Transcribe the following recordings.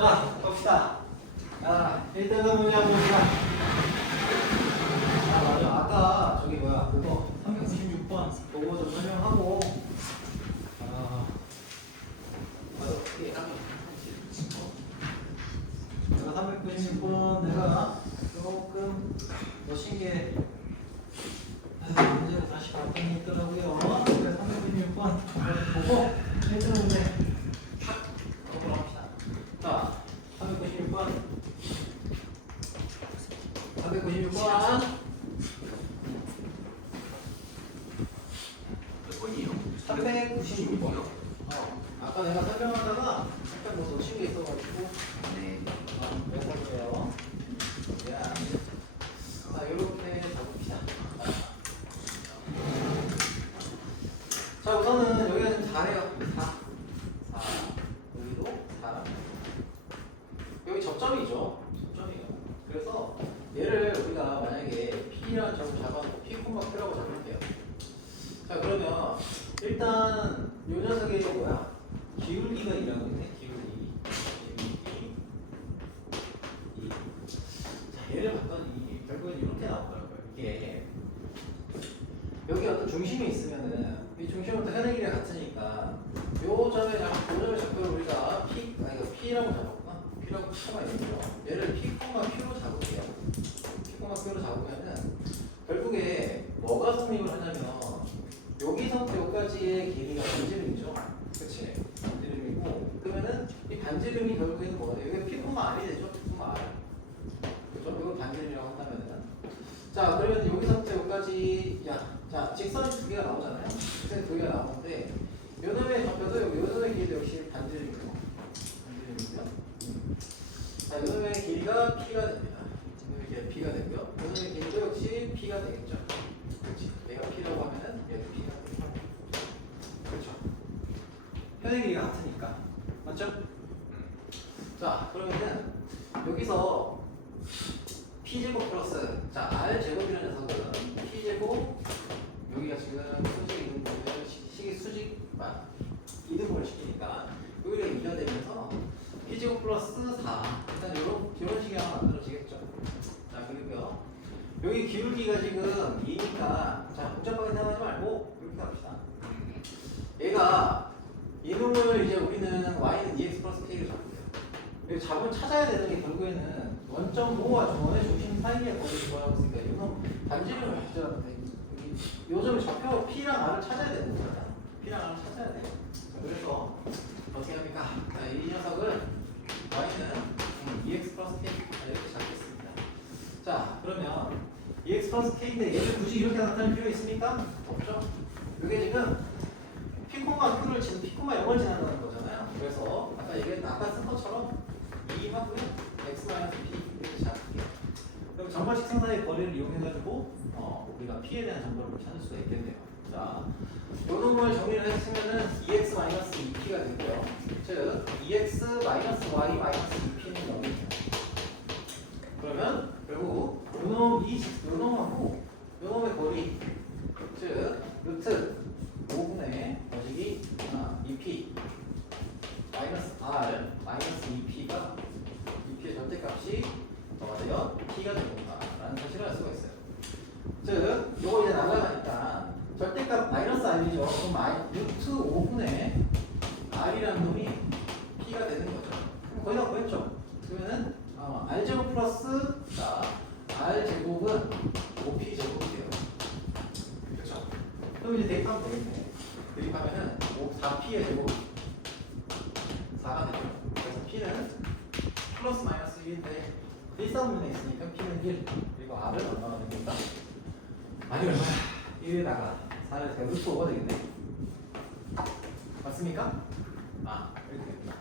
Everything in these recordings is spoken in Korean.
자, 봅시다. 일단은 뭐냐 봅시다. 맞아. 아까 저기 뭐야 그거 396번 그거 좀 설명하고 내가 396번 내가 조금 멋진 게 문제를 다시 봤더니 있더라고요. 그래서 396번 보고 1등 문제 탁 보도록 합시다. 자, 396번 396번 몇 번이요? 396번. 아까 내가 설명하다가 약간 뭐 놓친 게 있어가지고 네. 해볼게요. 자, 이렇게 잡읍시다. 자, 우선은 여기가 좀 잘해요. 4. 여기도 4. 여기 접점이죠. 접점이에요. 그래서 얘를 우리가 만약에 P라는 점을 잡아놓고 P, Q라고 잡을게요. 자, 그러면 일단 이 녀석의 뭐야? 기울기가 일하고 있네. 기울기. 자, 얘를 봤더니 결국엔 이렇게 나오더라고요. 이게 여기 어떤 중심이 있으면은 이 중심부터 현의 길이가 같으니까 요 점의 좌표를 우리가 P라고 잡았구나. P라고 Q가 있죠. 얘를 P, Q로 잡을게요. P, Q로 잡으면은 결국에 뭐가 성립을 하냐면 여기서부터 여기까지의 길이가 반지름이죠. 그치? 반지름이고 그러면은 이 반지름이 결국에는 뭐예요? 여기가 P, R이 되죠? P, R. 그죠? 이걸 반지름이라고 한다면은 자, 그러면 여기서부터 여기까지 자, 직선이 두 개가 나오잖아요. 직선이 두 개가 나오는데 요놈의 좌표도 요놈의 길이도 역시 반지름이고 반지름이고요. 자, 요놈의 길이가 P가 됩니다. 요놈의 길이가 P가 되고요. 요놈의 길이도 역시 P가 되겠죠. 그렇지? 얘가 P라고 하면은 얘도 P가 되죠. 그렇죠? 현의 길이가 같으니까. 맞죠? 자, 그러면은 여기서 P제곱 플러스 자 R제곱이라는 녀석은 P제곱 여기가 지금 수직 이등분을 식이 수직 이등분을 시키니까 여기가 2가 되면서 P제곱 플러스 4 일단 이런 식이 하나 만들어지겠죠. 자, 그리고요 여기 기울기가 지금 2니까 자 복잡하게 생각하지 말고 이렇게 합시다. 얘가 이놈을 이제 우리는 y는 2x 플러스 k를 잡을게요. 여기 잡을 찾아야 되는 게 결국에는 원점5와 원의 중심 사이의 거리를 구하고 있으니까 이건 반지름을 찾아야 돼. 요 점의 좌표 P랑 R을 찾아야 되는 거잖아. P랑 R을 찾아야 돼. 그래서 어떻게 합니까? 자, 이 녀석을 y는 2x 플러스 k 이렇게 잡겠습니다. 자, 그러면 2x 플러스 k인데 얘를 굳이 이렇게 나타낼 필요 있습니까? 없죠? 이게 지금 P, Q를 지금 P, 0을 지난다는 거잖아요. 그래서 아까 얘기했던 아까 쓴 것처럼 2 하고요. x-p 이렇게 잡을게요. 그럼 점과 직선 사이의 거리를 이용해가지고 우리가 P에 대한 정보를 찾을 수가 있겠네요. 자, 요 놈을 정리를 했으면은 2x-2p가 되고요. 즉 2x-y-2p는 0이에요. 그러면 결국 요 놈하고 요 놈의 거리 즉 루트 5분의 거시기 2p 마이너스 r 마이너스 2p가 2p의 절대값이 뭐가 돼요? p가 됩니다. 라는 사실을 알 수가 있어요. 즉, 요거 이제 나가니까 절대값 마이너스 r이죠. 그럼 루트 5분의 r이라는 놈이 p가 되는 거죠. 그럼 거의 다 구했죠? 그러면은 r제곱 플러스 자 r제곱은 5p 제곱이에요. 그렇죠? 그럼 이제 대입하면 되겠네. 대입하면은 4p의 제곱 4가 되죠. 그래서 p는 플러스 마이너스 1인데 1사분면에 있으니까 P는 1 그리고 R은 얼마가 됩니까? R이 얼마야? 1에다가 4를 제가 루트 5가 되겠네. 맞습니까? 이렇게 됩니다.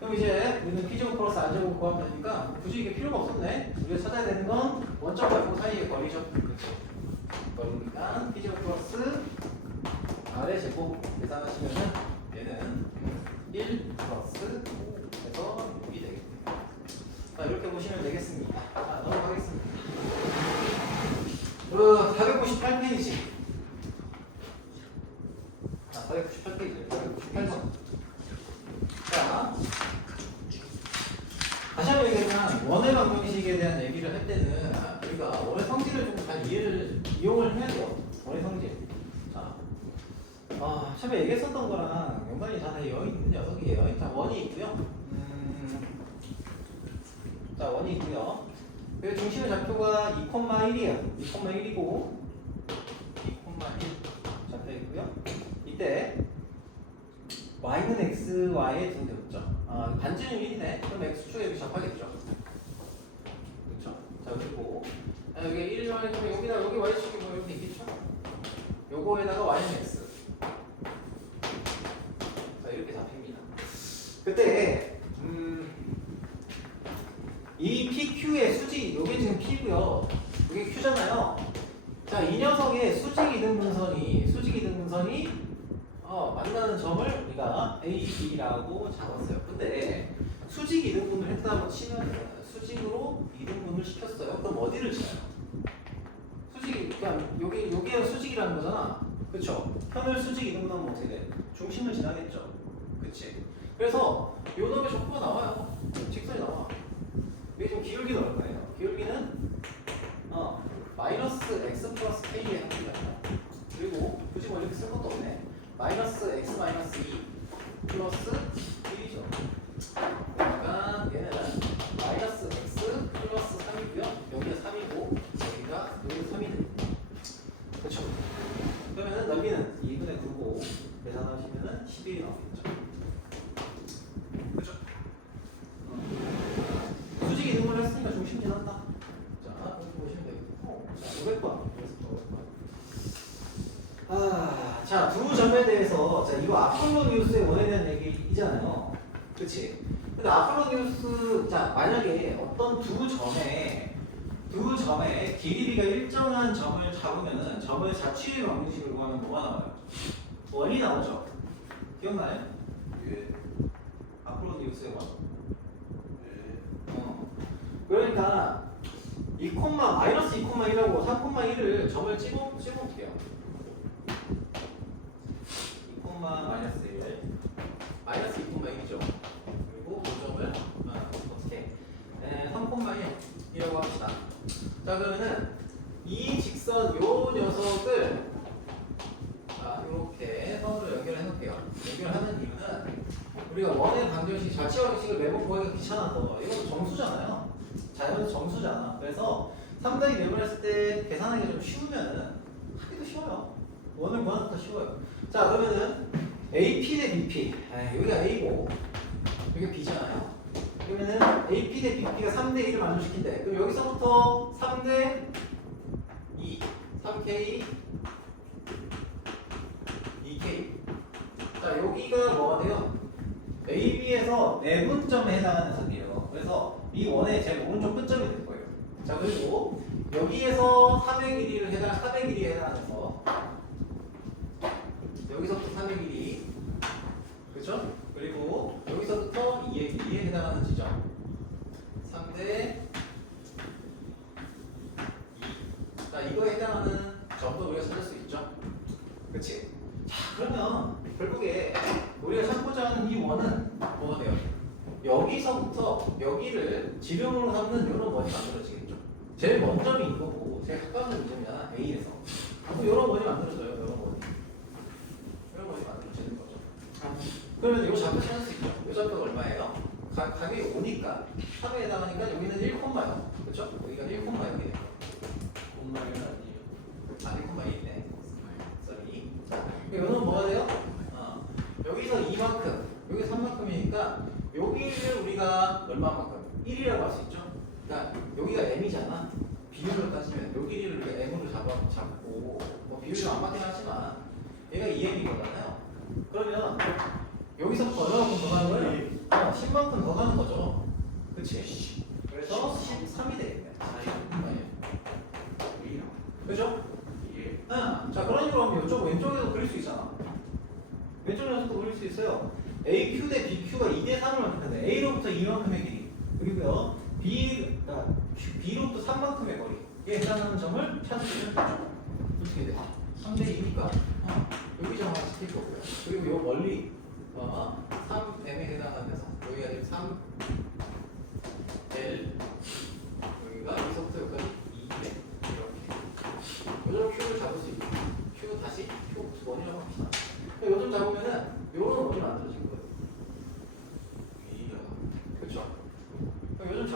그럼 이제 우리는 P제곱 플러스 R제곱 구하면 되니까 굳이 이게 필요가 없었네. 우리가 찾아야 되는 건 원점과 요 사이의 거리죠. 그렇죠? 거리니까 P제곱 플러스 R의 제곱 계산하시면은 얘는 1 플러스 5에서 6이 되겠네요. 자, 이렇게 보시면 되겠습니다. 자, 넘어가겠습니다. 498페이지. 자, 498페이지. 498번. 자, 원의 방정식에 대한 얘기를 할 때는 우리가 원의 성질을 좀 잘 이용을 해야 돼요. 원의 성질. 자, 처음에 얘기했었던 거랑 연관이 다 되어 있는 녀석이에요. 자, 원이 있고요. 자, 원이 있고요. 그 중심의 좌표가 2,1이에요. 2,1이고 2,1 잡혀 있고요. 이때 y는 x, y에 등되었죠. 반지름 1이네. 그럼 x축에 이렇게 접하겠죠. 그렇죠? 자, 그리고 여기 1, y 그러면 여기다 여기 y축이 뭐 이렇게 있겠죠? 요거에다가 y는 x. 자, 이렇게 잡힙니다. 그때 이 PQ의 수직, 요게 지금 P고요. 이게 Q잖아요. 자, 이 녀석의 수직 이등분선이 만나는 점을 우리가 A, B라고 잡았어요. 근데 수직 이등분을 했다고 치면 수직으로 이등분을 시켰어요. 그럼 어디를 지나요? 수직이, 그러니까 여기가 수직이라는 거잖아. 그쵸? 편을 수직 이등분하면 어떻게 돼? 중심을 지나겠죠. 그치? 그래서 요 놈의 족보가 나와요. 직선이 나와. 이게 좀 기울기 나올 거예요. 기울기는 마이너스 x 플러스 k의 합이다. 그리고 굳이 뭐 이렇게 쓸 것도 없네. 마이너스 x 마이너스 2 플러스 1이죠. 그러니까 얘는 마이너스 x 플러스 3이고요. 여기가 3이고 여기가 3이네. 그렇죠? 그러면은 넓이는 2분의 9고 계산하시면은 11이 나오겠죠. 그렇죠? 수직 이등분을 했으니까 중심 지난다. 자, 그렇게 보시면 되겠고. 자, 500번. 자, 두 점에 대해서, 자, 이거 아폴로니우스의 원에 대한 얘기이잖아요. 그치? 근데 아폴로니우스, 자, 만약에 어떤 두 점에 길이가 일정한 점을 잡으면은 점의 자취의 방정식을 구하면 뭐가 나와요? 원이 나오죠? 기억나요? 예. 아폴로니우스의 원. 그러니까 2, 마이너스 2,1하고 3,1을 점을 찍어볼게요. 2, 마이너스 1 마이너스 2,1이죠. 그리고 그 점을 어떻게 3,1이라고 합시다. 자, 그러면은 이 직선 요 녀석을 이렇게 선으로 연결해 놓을게요. 연결하는 이유는 우리가 원의 방정식, 좌치 방정식을 매번 구하기가 귀찮아서 이건 점수잖아요. 자연은 점수잖아. 그래서 상당히 매번했을 때 계산하기가 좀 쉬우면은 하기도 쉬워요. 원을 구하는 것도 쉬워요. 자, 그러면은 AP 대 BP. 여기가 A고 여기가 B잖아요. 그러면은 AP 대 BP가 3대 1을 만족시킨대. 그럼 여기서부터 3대 2, 3K, 2K. 자, 여기가 뭐가 돼요? AB에서 내분점에 해당하는 녀석이에요. 그래서 이 원의 제일 오른쪽 끝점이 될 거예요. 자, 그리고 여기에서 3의 길이에 해당하면서 여기서부터 3의 길이, 그렇죠? 그리고 여기서부터 2의 길이에 해당하는 지점 3대 2. 자, 이거에 해당하는 점도 우리가 찾을 수 있죠? 그치? 자, 그러면 결국에 우리가 찾고자 하는 이 원은 뭐가 돼요? 여기서부터 여기를 지름으로 삼는 이런 원이 만들어지겠죠. 제일 먼 점이 이거고 제일 가까운 점이 이점이잖아. A에서. 이런 원이 만들어져요. 이런 원이 만들어지는 거죠. 그러면 이 좌표 찾을 수 있죠. 이 좌표가 얼마예요? 각이 5니까 3에 해당하니까 여기는 1,0. 그렇죠? 여기가 1,0이네요. 1,1이네. 쏘리. 이거는 뭐가 돼요? 여기서 2만큼, 여기 3만큼이니까 여기를 우리가 얼마만큼? 1이라고 할 수 있죠? 그러니까 여기가 m이잖아. 비율로 따지면 요 길이를 우리가 m으로 잡고 뭐 비율이 안 맞긴 하지만 얘가 2m이거든요. 그러면 여기서부터 얼마만큼 더 가는 거예요? 10만큼 더 가는 거죠. 그치? 그래서 13이 되겠네. 그죠? 자, 그런 식으로 하면 이쪽 왼쪽에도 그릴 수 있잖아. 왼쪽 녀석도 그릴 수 있어요. AQ 대 BQ가 2대 3을 만족한다. A로부터 2만큼의 길이, 그리고요 B로부터 3만큼의 거리, 이에 해당하는 점을 찾으시면 되죠. 어떻게 돼? 3대 2니까 여기 점 하나 시킬 거고요. 그리고 요 멀리 3m에 해당하면서 여기가 지금 3L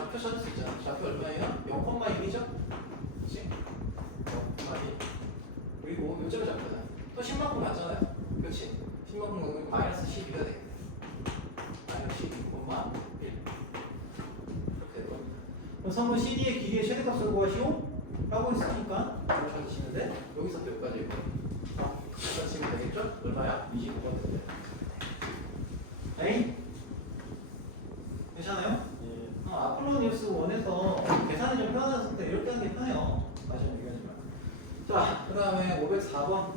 좌표 찾을 수 있잖아. 좌표 얼마예요? 0,1이죠? 그치? 0,1. 그리고 요점의 좌표다. 또 10만큼 맞잖아요. 그렇지? 10만큼 먹으면 마이너스 12가 되겠네. 마이너스 12,1. 이렇게 되고. 그럼 선분 CD의 길이의 최대값을 구하시오? 라고 있으니까 이걸 찾으시는데 여기서부터 여기까지 여기까지 치면 되겠죠? 얼마야? 25가 되네. 에이? 괜찮아요? 아폴로니우스 1에서 계산이 좀 편하셨을 때 이렇게 하는 게 편해요. 다시 한번 얘기하지만. 자, 그 다음에 504번.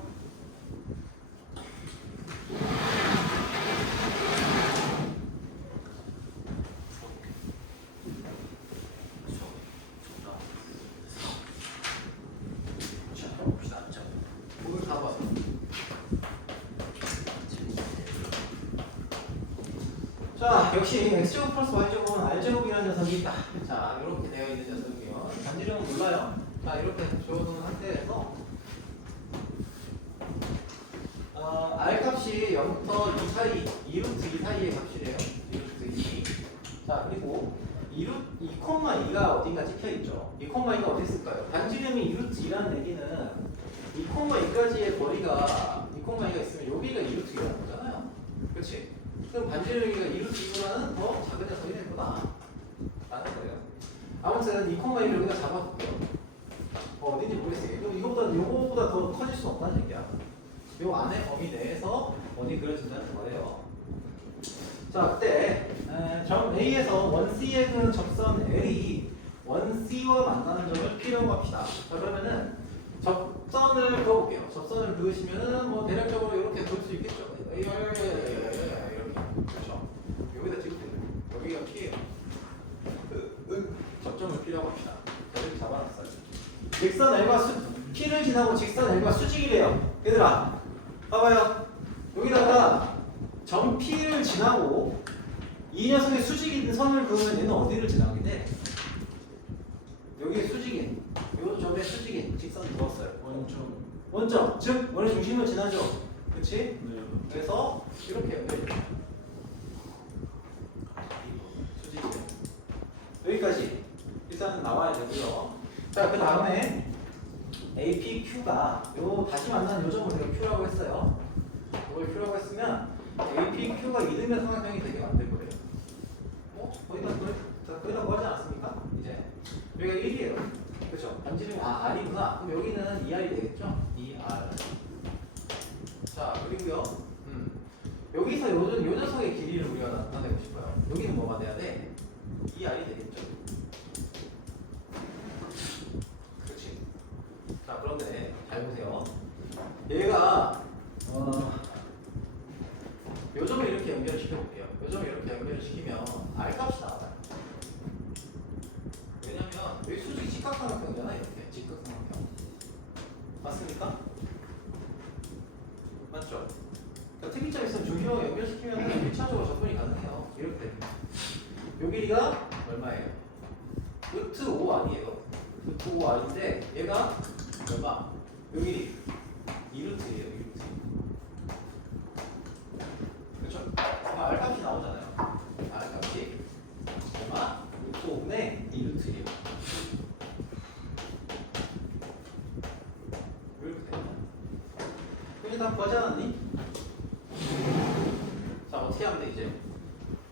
자, 봅시다. 자, 504번. 자, 역시 x제곱 플러스 y제곱은 r제곱이라는 녀석이 있다. 자, 이렇게 되어 있는 녀석이요. 반지름은 몰라요. 자, 이렇게 주어둔 상태에서 r 값이 0부터 2 사이, 2루트 2 사이의 값이래요. 2루트 2. 자, 그리고 2,2가 어딘가 찍혀 있죠. 2,2가 어디 있을까요? 반지름이 2루트 2라는 얘기는 2,2까지의 거리가 2,2가 있으면 여기가 2루트 2라는 거잖아요. 그렇지? 그럼 반지름이가 2루트 2보다는 더 작은 녀석이 되구나 라는 거예요. 아무튼 2,1을 여기다 잡아볼게요. 어딘지 모르겠어요. 그럼 이거보다 더 커질 수는 없다는 얘기야. 요 안에 범위 내에서 어디 그려진다는 거예요. 자, 그때 점 A에서 원 C에 그는 접선 L이 원 C와 만나는 점을 P라고 합시다. 자, 그러면은 접선을 그어볼게요. 접선을 그으시면은 뭐 대략적으로 이렇게 그을 수 있겠죠. 이렇게. 그렇죠. 여기다 찍으면 여기가 P예요. 접점을 P라고 합시다. 자, 이렇게 잡아놨어요. 직선 L과 P를 지나고 직선 L과 수직이래요. 얘들아, 봐봐요. 여기다가 점 P를 지나고 이 녀석의 수직인 선을 그으면 얘는 어디를 지나게 돼? 여기에 수직인, 요 점에 수직인 직선을 그었어요. 원점, 즉 원의 중심을 지나죠. 그렇지? 네. 그래서 이렇게 연결돼요. 수직이요. 여기까지 일단은 나와야 되고요. 자, 그 다음에 APQ가 요 다시 만나는 요 점을 제가 Q라고 했어요. 이걸 Q라고 했으면 APQ가 이등변 삼각형이 되게 만들 거예요. 거의 다 구하지 않았습니까? 이제 여기가 1이에요. 그렇죠? 반지름 R이구나. 그럼 여기는 2R이 되겠죠? 2R. 자, 그리고요. 여기서 요 녀석의 길이를 우리가 나타내고 싶어요. 여기는 뭐가 돼야 돼? 2R이 되겠죠? 그렇지. 자, 그런데 잘 보세요. 얘가 요 점을 이렇게 연결시켜 볼게요. 요 점을 이렇게 연결시키면 R 값이 나와요. 왜냐면 여기 수직이 직각삼각형이잖아. 이렇게 직각삼각형. 맞습니까? 맞죠? 그러니까 특이점 있으면 중심하고 연결시키면 1차적으로 접근이 가능해요. 이렇게 됩니다. 요 길이가 얼마예요? 루트 5 아니에요. 루트 5 R인데 얘가 얼마? 요 길이 2루트예요. 2루트. 그렇죠? R 값이 나오잖아요. R 값이 얼마? 루트 5분의 2루트예요. 이렇게 됩니다. 그게 다 구하지 않았니? 자, 어떻게 하면 돼 이제?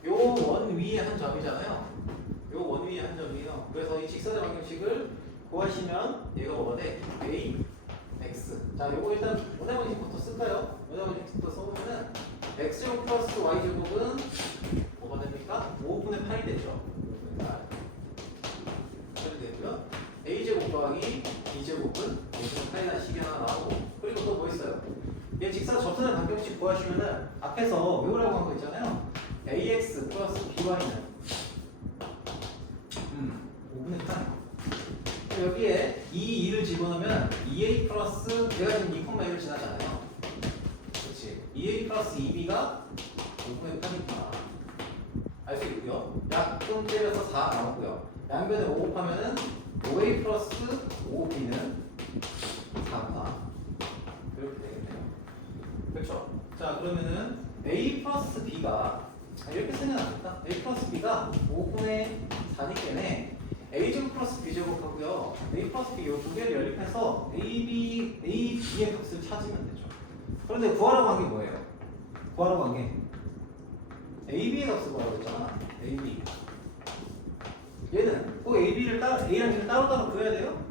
요 원 위에 한 점이잖아요. 요 원 위에 한 점이에요. 그래서 이 직선의 방정식을 구하시면 얘가 뭐가 돼? A, X. 자, 요거 일단 원의 방정식부터 쓸까요? 원의 방정식부터 써보면은 X제곱 플러스 Y제곱은 뭐가 됩니까? 5분의 8이 되죠. 5분의 8. 이렇게 되고요. A제곱 더하기 B제곱은 5분의 8이라는 식이 하나 나오고, 그리고 또 뭐 있어요? 얘 직선 접선의 방정식 구하시면은 앞에서 외우라고 한 거 있잖아요. AX 플러스 BY는 5분의 8. 여기에 2를 집어넣으면 2A 플러스 내가 지금 2,1을 지나잖아요. 그렇지. 2A 플러스 2B가 5분의 8이구나. 알 수 있고요. 약분 때려서 4 나오고요. 양변에 5 곱하면은 5A 플러스 5B는 4구나. 이렇게 되겠네요. 그렇죠. 자, 그러면은 A 플러스 B가 이렇게 쓰면 안 된다. A 플러스 B가 5분의 4기 때문에 A제곱 플러스 B제곱 하고요. A 플러스 B 이 두 개를 연립해서 AB의 값을 찾으면 되죠. 그런데 구하라고 한 게 뭐예요? 구하라고 한 게 AB의 값을 구하라고 했잖아. AB. 얘는 꼭 A랑 B를 따로따로 구해야 돼요?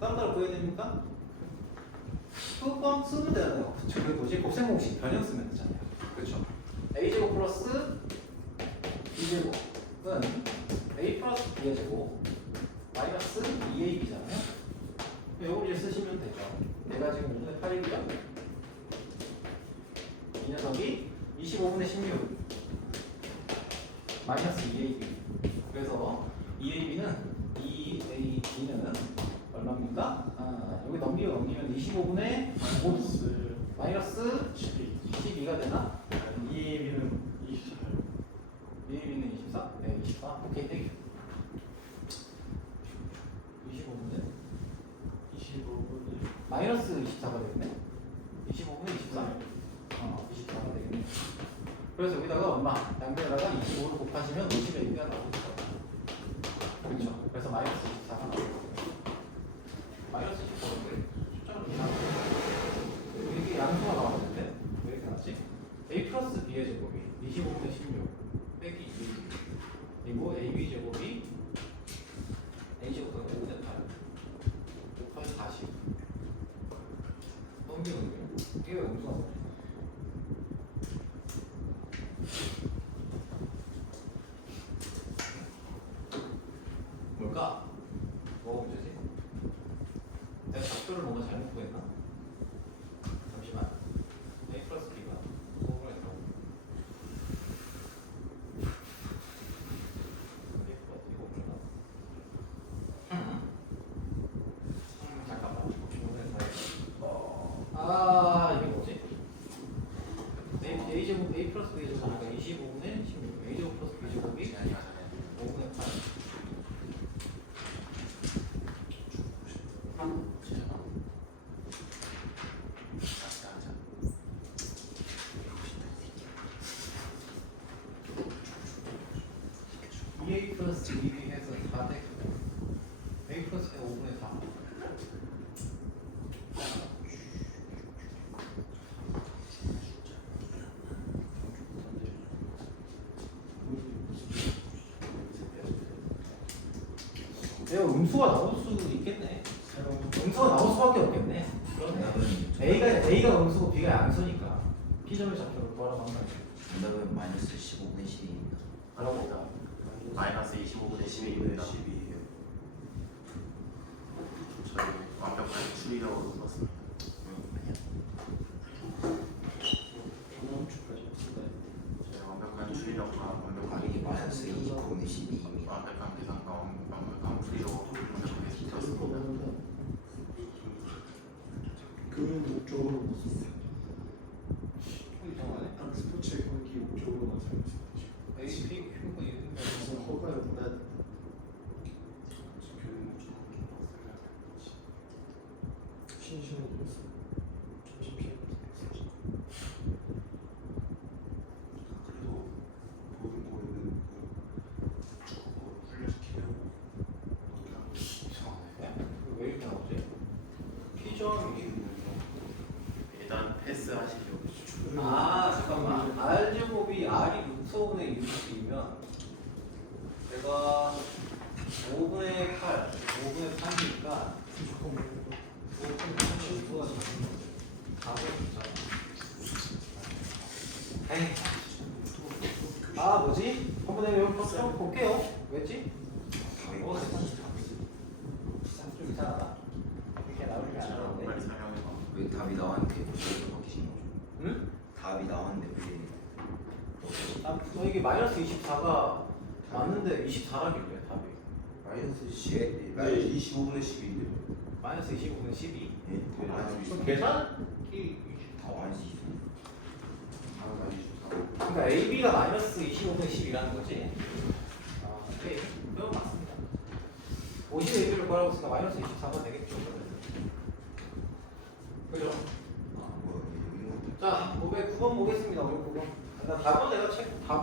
따로따로 구해야 됩니까? 수법 쓰면 되잖아요. 그 뭐지? 곱셈 공식 변형 쓰면 되잖아요. 그렇죠? A제곱 플러스 B제곱은 A 플러스 B의 제곱 마이너스 2AB잖아요. 이걸 이제 쓰시면 되죠. 내가 지금 5분의 8이고요. 이 녀석이 25분의 16 마이너스 2AB. 그래서 2AB는 얼마입니까? 여기 넘기면 25분의 마이너스 12가 되나? 2A는 24. 2AB는 24? 네, 24. 오케이, 땡큐. 25분의 25분의 마이너스 24가 되겠네? 25분의 24. 24가 되겠네. 그래서 여기다가 얼마? 양면에다가 25를 곱하시면 50AB가 나오죠. 그렇죠. 그래서 마이너스 24가 나오고 마이너스 24가 숫자로 나오고 이게 양수가 나왔는데 왜 이렇게 나왔지? A 플러스 B의 제곱이 25분의 16 빼기 2 그리고 AB 제곱이 A 제곱은 5분의 8 곱하기 40 넘기는 거예요. 이게 왜 음수가 나오지? 뭘까? 뭐가 문제지? 내가 작표를 뭔가 잘못 구했나? 잠시만. A 플러스 B가 5분의 4 A 플러스 B 5분의 4 잠깐만. 5분의 4 이게 뭐지? A제곱 A 플러스 B 제곱이니까 25분의 16 A제곱 플러스 B 제곱이 5분의 8 2A 플러스 2B 해서 4대 A 플러스 5분의 4 내가 음수가 나올 수 있겠네. 음수가 나올 수밖에 없겠네. A가 음수고 B가 양수니까 P점을 좌표로 구하라고 한 거지. 정답은 마이너스 15분의 12입니다. 아닙니다. 마이너스 25분의 12입니다. 저희 완벽한 추리력으로 썼습니다. 저희 완벽한 추리력과 완벽한 이게 마이너스 20분의 12입니다. 완벽한 계산과 완벽한 추리력으로 완벽하게 지켰습니다. 그 목적으로 무슨 이상하네. 스포츠 경기 목적으로만 사용했어요. A, P, Q가 있는 그래서 허가를 받아야 된다. 신시험이었어. 점심 시험이었어. 그래도 모든 거에는 그 저거 분류시키면 어떻게 하면 이상하네. 왜 이렇게 나오지? P점이 일단 패스하시죠. 잠깐만. R제곱이 R이 6소분의 60이면 제가 5분의 8, 5분의 3이니까 5분의 36가 되는 거죠. 4분의 9잖아. 에이. 뭐지? 한번 내가 여기 한번 볼게요. 왜지? 좀 이상하다. 이렇게 나올 게 빨리 아닌데. 설명해봐. 왜 답이 나왔는데 왜 바뀌신 거죠? 응? 답이 나왔는데 왜 이게 마이너스 24가 맞는데 24라길래 답이. 마이너스 예, 25분의 12인데 마이너스 25분의 12. 예? 다 마이너스 그럼 20. 계산기 다 마이너스 20. 하나가 24. 그러니까 AB가 마이너스 25분의 10이라는 거지. 오케이. 그건 맞습니다. 50 AB를 구하라고 했으니까 마이너스 24가 되겠죠. 그죠? 뭐야 이거 자, 509번 보겠습니다. 509번. 나 답은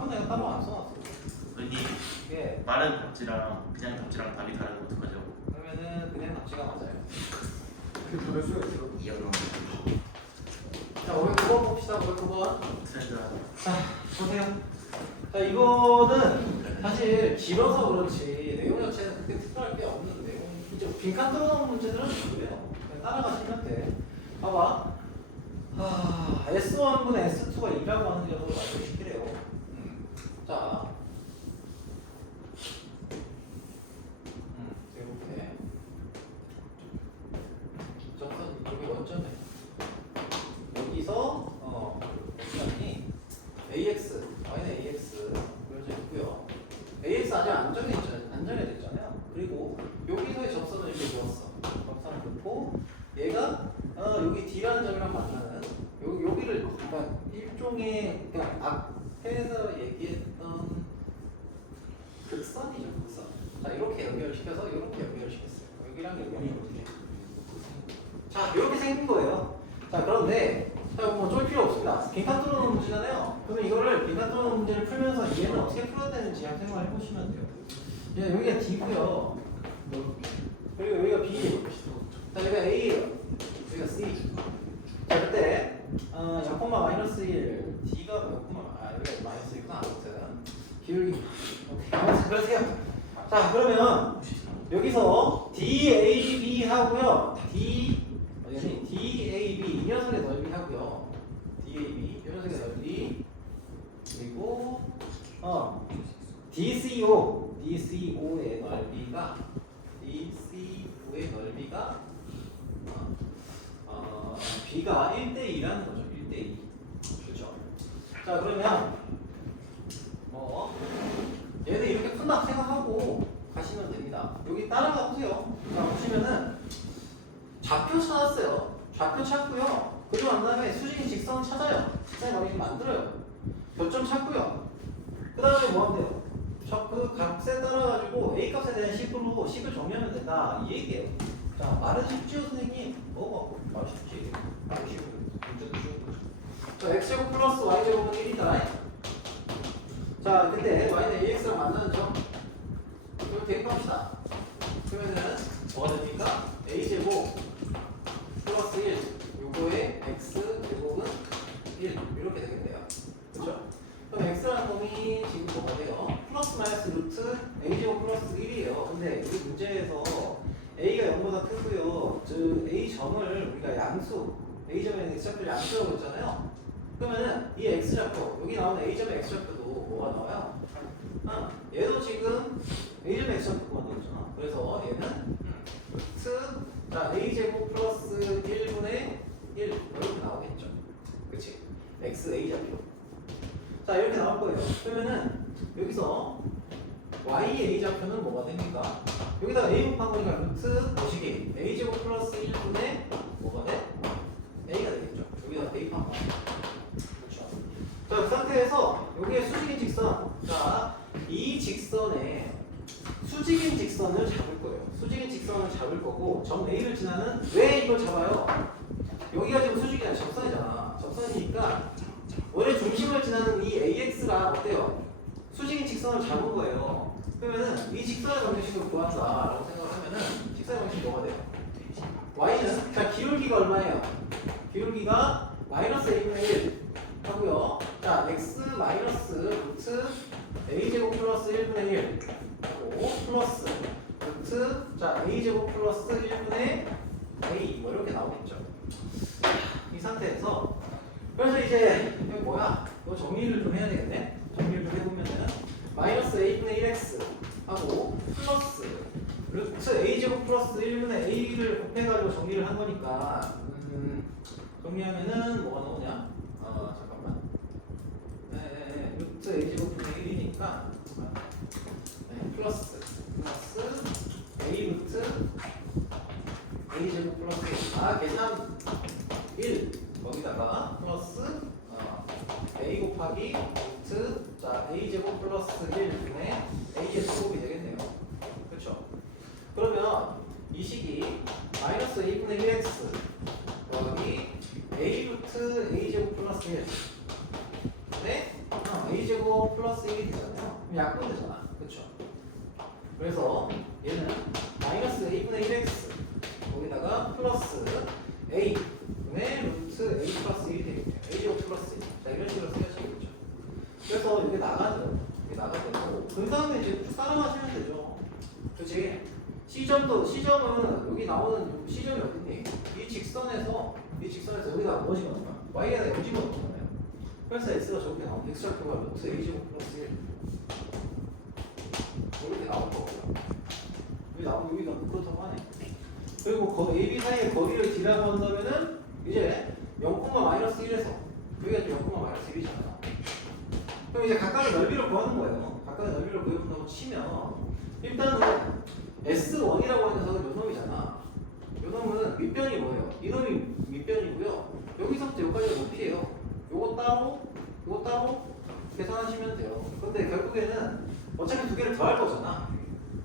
내가 따로 안 써놨어. 여기 이게 마른 답지랑 그냥 답지랑 답이 다른 거 어떡하죠? 그러면은 그냥 답지가 맞아요. 그게 다를 수가 있어. 이해가 자, 509번 봅시다. 509번. 트렌드 자, 보세요. 자, 이거는 사실 길어서 그렇지 내용 자체는 그렇게 특별할 게 없는 내용. 이제 빈칸 뚫어놓은 문제들은 그래요. 그냥 따라가시면 돼. 봐봐. S1분의 S2가 2라고 하는 녀석을 만들어시키래요. 자, 이렇게 점선 이쪽이 원점에 여기서 시간이 AX, Y는 AX 그려져 있고요. AX 아직 안 정해졌잖아요. 그리고 여기서의 접선을 이렇게 주었어. 접선을 놓고 얘가 여기 D라는 점이랑 만나는 여기를 그러니까 일종의 그러니까 앞에서 얘기했던 극선이죠, 극선. 자, 이렇게 연결시켜서 이렇게 연결시켰어요. 여기랑 연결이 이렇게. 자, 이렇게 생긴 거예요. 자, 그런데 자, 뭐 쫄 필요 없습니다. 빈칸 뚫어놓은 문제잖아요. 그러면 이거를 빈칸 뚫어놓은 문제를 풀면서 얘는 어떻게 풀어야 되는지 한번 생각을 해보시면 돼요. 예, 여기가 D고요. 그리고 여기가 B. 자, 여기가 A예요. 여기가 C. 자, 그때 0, 마이너스 1, D가 0, 여기가 마이너스 1구나. 아무튼 기울기. 오케이. 아무튼 그러세요. 자, 그러면 여기서 DAB 하고요. DAB 이 녀석의 넓이 하고요. DAB 이 녀석의 넓이 그리고 DCO의 넓이가 B가 1대2라는 거죠. 1대2. 그렇죠? 자, 그러면 뭐 얘는 이렇게 푼다 생각하고 가시면 됩니다. 여기 따라가 보세요. 자, 보시면은 좌표 찾았어요. 좌표 찾고요. 그리고 난 다음에 수직인 직선 찾아요. 직선의 범위 만들어요. 교점 찾고요. 그 다음에 뭐 하면 돼요? 그 값에 따라가지고 A 값에 대한 식으로 식을 정리하면 된다. 이 얘기예요. 자, 말은 쉽지요, 선생님? 말 쉽지. 말 쉬워. 문제도 쉬워. 자, x제곱 플러스 y제곱은 1이다. 자, 근데 y는 ax랑 만나는 점. 이걸 대입합시다. 그러면은 뭐가 됩니까? a제곱 플러스 1 요거의 x제곱은 1 이렇게 되겠네요. 그렇죠? 그럼 x라는 놈이 지금 뭐가 돼요? 플러스 마이너스 루트 a제곱 플러스 1이에요. 근데 이 문제에서 a가 0보다 크고요. 즉 a점을 우리가 양수 a점에 x좌표를 양수라고 했잖아요. 그러면은 이 x좌표 여기 나오는 a점의 x좌표도 뭐가 나와요? 얘도 지금 a점의 x좌표가 나오잖아. 그래서 얘는 루트 자 a제곱 플러스 1분의 1 이렇게 나오겠죠. 그치? x a좌표. 자, 이렇게 나올 거예요. 그러면은 여기서 y a좌표는 뭐가 됩니까? 여기다가 a 곱한 거니까 루트 거시기 a제곱 플러스 1분의 뭐가 돼? a가 되겠죠. 여기다가 대입한 거. 그렇죠. 자, 그 상태에서 여기에 수직인 직선. 자, 이 직선에 수직인 직선을 잡을 거예요. 수직인 직선을 잡을 거고 점 A를 지나는 왜 이걸 잡아요? 여기가 지금 수직이 아니라 접선이잖아. 접선이니까 원래 중심을 지나는 이 AX가 어때요? 수직인 직선을 잡은 거예요. 그러면은 이 직선의 방정식을 구한다라고 생각을 하면은 직선의 방정식이 뭐가 돼요? Y는 자 기울기가 얼마예요? 기울기가 마이너스 A분의 1 하고요. 자 X 마이너스 루트 A제곱 플러스 1분의 1 하고 플러스 루트 자 A제곱 플러스 1분의 A 뭐 이렇게 나오겠죠. 이 상태에서 그래서 이제 이거 뭐야? 이거 정리를 좀 해야 되겠네. 정리를 좀 해보면은 마이너스 A분의 1X 하고 플러스 루트 A제곱 플러스 1분의 A를 곱해가지고 정리를 한 거니까 정리하면은 뭐가 나오냐? 잠깐만. 네, 루트 A제곱 분의 1이니까 네, 플러스 A 루트 A제곱 플러스 1 계산 1 거기다가 플러스 A 곱하기 루트 자 A제곱 플러스 1분의 A의 제곱이 되겠네요. 그렇죠? 그러면 이 식이 마이너스 A분의 1x 더하기 A 루트 A제곱 플러스 1 네? 그럼 약분되잖아. 그쵸? 그래서 얘는 마이너스 a분의 1x 거기다가 플러스 a 분의 루트 a 플러스 1이 되겠네요. a제곱 플러스 1. 자, 이런 식으로 쓰여지겠죠. 그래서 이게 나가죠. 이게 나가고 그 다음에 이제 쭉 따라가시면 되죠. 그치? C점은 여기 나오는 C점이 어딨니? 이 직선에서 여기가 뭐 집어넣는 거야? Y에다 0 집어넣는 거예요. 그래서 X가 저렇게 나오면 X절표가 루트 A제곱 플러스 1 이렇게 나올 거고요. 여기가 그렇다고 하네. 그리고 AB 사이의 거리를 D라고 한다면은 이제 0,-1에서 여기가 좀 0,-1이잖아. 그럼 이제 각각의 넓이를 구하는 거예요. 각각의 넓이를 구해본다고 치면 일단은 S1이라고 하는 녀석은 요 놈이잖아. 요 놈은 밑변이 뭐예요? 이 놈이 밑변이고요. 여기서부터 여기까지가 높이에요. 요거 따로 계산하시면 돼요. 근데 결국에는 어차피 두 개를 더할 거잖아.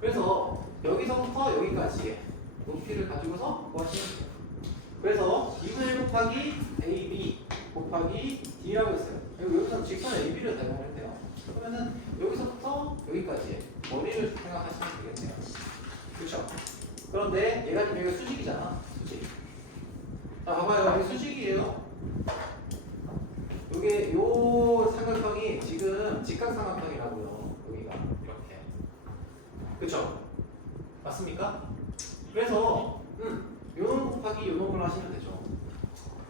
그래서 여기서부터 여기까지의 높이를 가지고서 구하시면 돼요. 그래서 2분의 1 곱하기 AB 곱하기 D라고 했어요. 여기서 직선의 AB를 대응을 했대요. 그러면은 여기서부터 여기까지의 머리를 생각하시면 되겠네요. 그렇죠? 그런데 얘가 지금 여기가 수직이잖아. 수직. 자, 봐봐요. 여기 수직이에요. 요게 요 삼각형이 지금 직각삼각형이라고요. 여기가 이렇게. 그렇죠? 맞습니까? 그래서 요놈 곱하기 요놈을 하시면 되죠.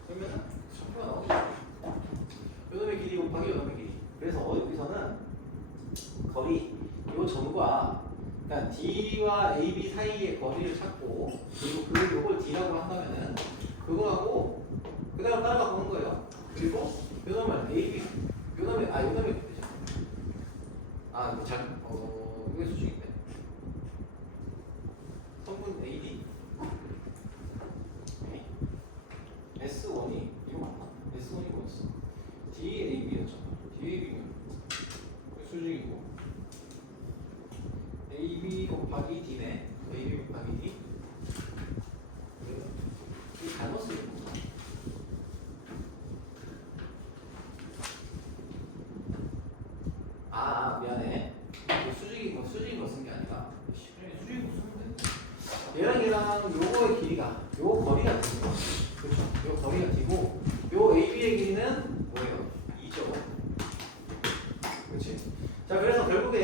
그러면은 좌표가 나오죠. 요놈의 길이 곱하기 요놈의 길이. 그래서 여기서는 거리 요 점과 그러니까 D와 AB 사이의 거리를 찾고 그리고 요걸 D라고 한다면은 그거하고 그대로 따라가 보는 거예요. 그리고 요놈을 AB 요놈이 되죠. 이게 수직인데 성분 AD S1이 이거 맞나? S1이 뭐였어? DAB였잖아. DAB는 수직이고 AB 곱하기 D네. AB 곱하기 D. 이거 잘못 쓰는 건가? 미안해. 수직인 거 쓴 게 아니라 수직인 거 쓰면 돼. 얘랑 요거의 길이가 요 거리가 D고 그렇죠? 요 거리가 D고 요 AB의 길이는 뭐예요? 2죠. 그렇지? 자, 그래서 결국에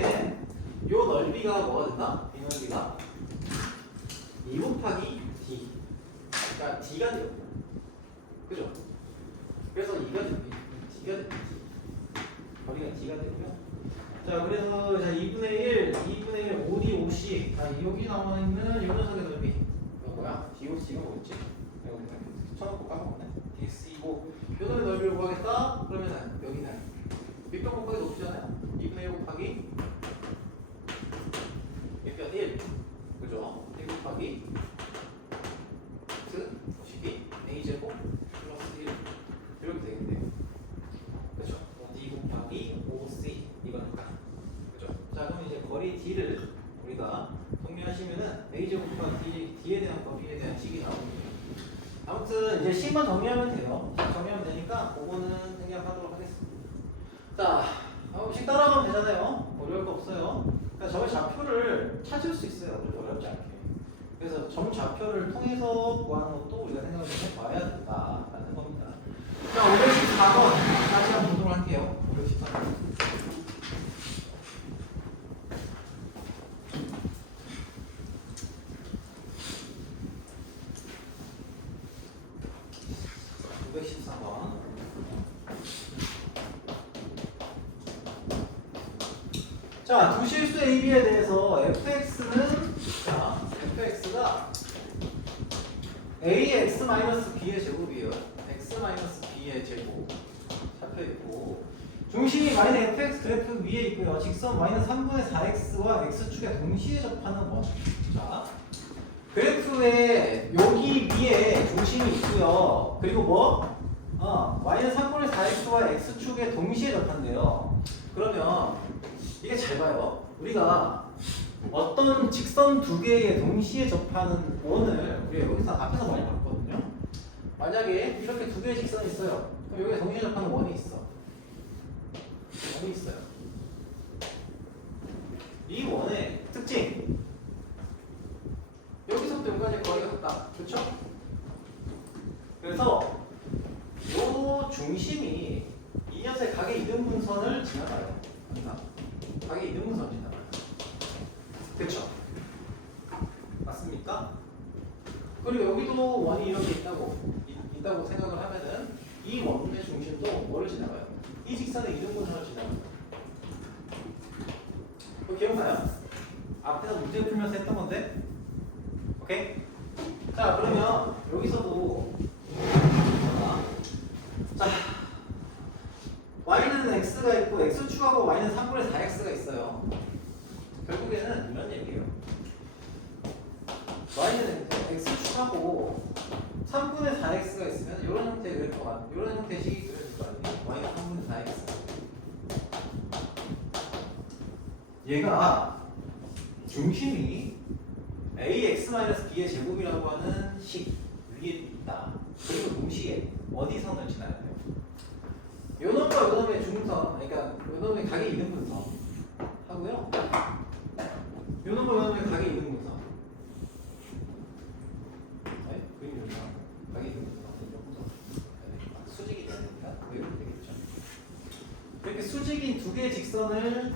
요 넓이가 뭐가 된다? 이 넓이가 2 곱하기 D. 그러니까 D가 돼요. 그죠? 그래서 D가 됩니다. 거리가 D가 되고요. 자, 그래서 2분의 1, 5D, 5C. 자, 여기 나와 있는 이 녀석의 넓이. 이거 뭐야? DOC가 뭐였지? 쳐놓고 까먹었네. DX이고, 이 놈의 넓이를 구하겠다? 그러면은 여기는 밑변 곱하기 높이잖아요? 2분의 1 곱하기 밑변 1. 그죠? 1 곱하기 보시기 A제곱 플러스 1. 이렇게 되겠네요. 그죠? D 곱하기 5C. 이거니까. 그죠? 자, 그럼 이제 거리 D를 우리가 정리하시면은 A제곱 곱하기 D에 대한 거리에 대한 식이 나오거든요. 아무튼 이제 C만 정리하면 돼요. 정리하면 되니까 그거는 생략하도록 하겠습니다. 자, 식 따라가면 되잖아요. 어려울 거 없어요. 그러니까 점의 좌표를 찾을 수 있어요. 어렵지 않게. 그래서 점 좌표를 통해서 구하는 것도 우리가 생각을 좀 해봐야 된다라는 겁니다. 자, 514번 다시 한번 보도록 할게요. 514번. 자, 두 실수 AB에 대해서 fx는 fx가 ax-b의 제곱이에요. x-b의 제곱 잡혀 있고 중심이 마이너스 fx 그래프 위에 있고요. 직선 마이너스 3분의 4x와 x축에 동시에 접하는 원. 자, 그래프에 여기 위에 중심이 있고요. 그리고 뭐? 마이너스 3분의 4x와 x축에 동시에 접한대요. 그러면 이게 잘 봐요. 우리가 어떤 직선 두 개에 동시에 접하는 원을 우리가 여기서 앞에서 많이 봤거든요. 만약에 이렇게 두 개의 직선이 있어요. 그럼 여기에 동시에 접하는 원이 있어. 원이 있어요. 이등분선을 지나가요. 그쵸? 맞습니까? 그리고 여기도 원이 이렇게 있다고 생각을 하면은 이 원의 중심도 뭐를 지나가요? 이 직선의 이등분선을 지나가요. 그거 기억나요? 앞에서 문제 풀면서 했던 건데? 오케이? 자, 그러면 여기서도 자, y는 x가 있고 x축하고 y는 3분의 4x가 있어요. 결국에는 이런 얘기예요. y는 x축하고 3분의 4x가 있으면 이런 형태의 그래프가, 이런 형태의 식이 그려질 거 아니에요. y가 3분의 4x. 얘가 중심이 ax-b의 제곱이라고 하는 식 위에 있다. 그리고 동시에 어디 선을 지나야 돼요? 요놈과 요놈의 중선, 그러니까 요놈의 각의 이등분선 하고요. 요놈과 요놈의 각의 이등분선. 네? 그림 요놈 각의 이등분선. 수직이 돼야 되니까 이렇게 되겠죠. 이렇게 수직인 두 개의 직선을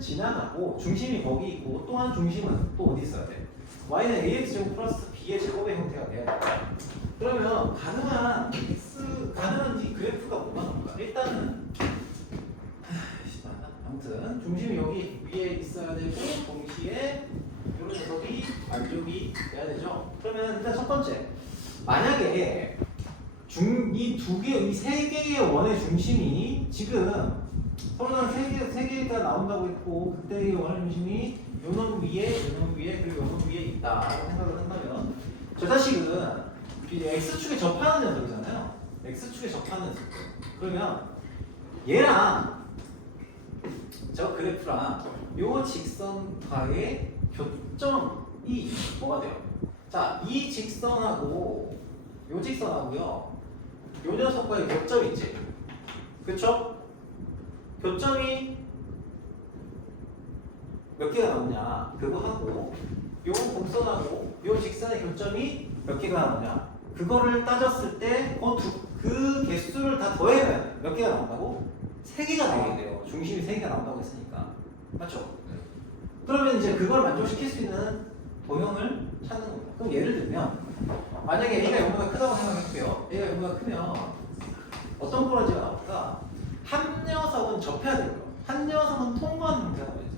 지나가고 중심이 거기 있고 또 한 중심은 또 어디 있어야 돼? y는 ax제곱 플러스 b의 제곱의 형태가 돼야 돼. 그러면 가능한 이 그래프가 뭐가 나올까? 일단은 아무튼 중심이 여기 위에 있어야 되고 동시에 이런 녀석이 안쪽이 돼야 되죠. 그러면 일단 첫 번째, 만약에 이 세 개의 원의 중심이 지금 서로 다른 세 개가 나온다고 했고 그때의 원의 중심이 요놈 위에 그리고 요놈 위에 있다라고 생각을 한다면 저 자식은 x축에 접하는 녀석이잖아요. x축에 접하는 녀석. 그러면 얘랑 저 그래프랑 요 직선과의 교점이 뭐가 돼요? 자, 이 직선하고 요 직선하고요. 요 녀석과의 교점이 있지. 그쵸? 교점이 몇 개가 나오냐? 그거 하고 요 곡선하고 요 직선의 교점이 몇 개가 나오냐? 그거를 따졌을 때 그 개수를 다 더해면 몇 개가 나온다고? 3개가 나오게 돼요. 중심이 3개가 나온다고 했으니까. 맞죠? 그러면 이제 그걸 만족시킬 수 있는 도형을 찾는 겁니다. 그럼 예를 들면 만약에 A가 0보다 크다고 생각해볼게요. A가 0보다 크면 어떤 꼬라지가 나올까? 한 녀석은 접해야 되고요. 한 녀석은 통과하는 형태가 되지.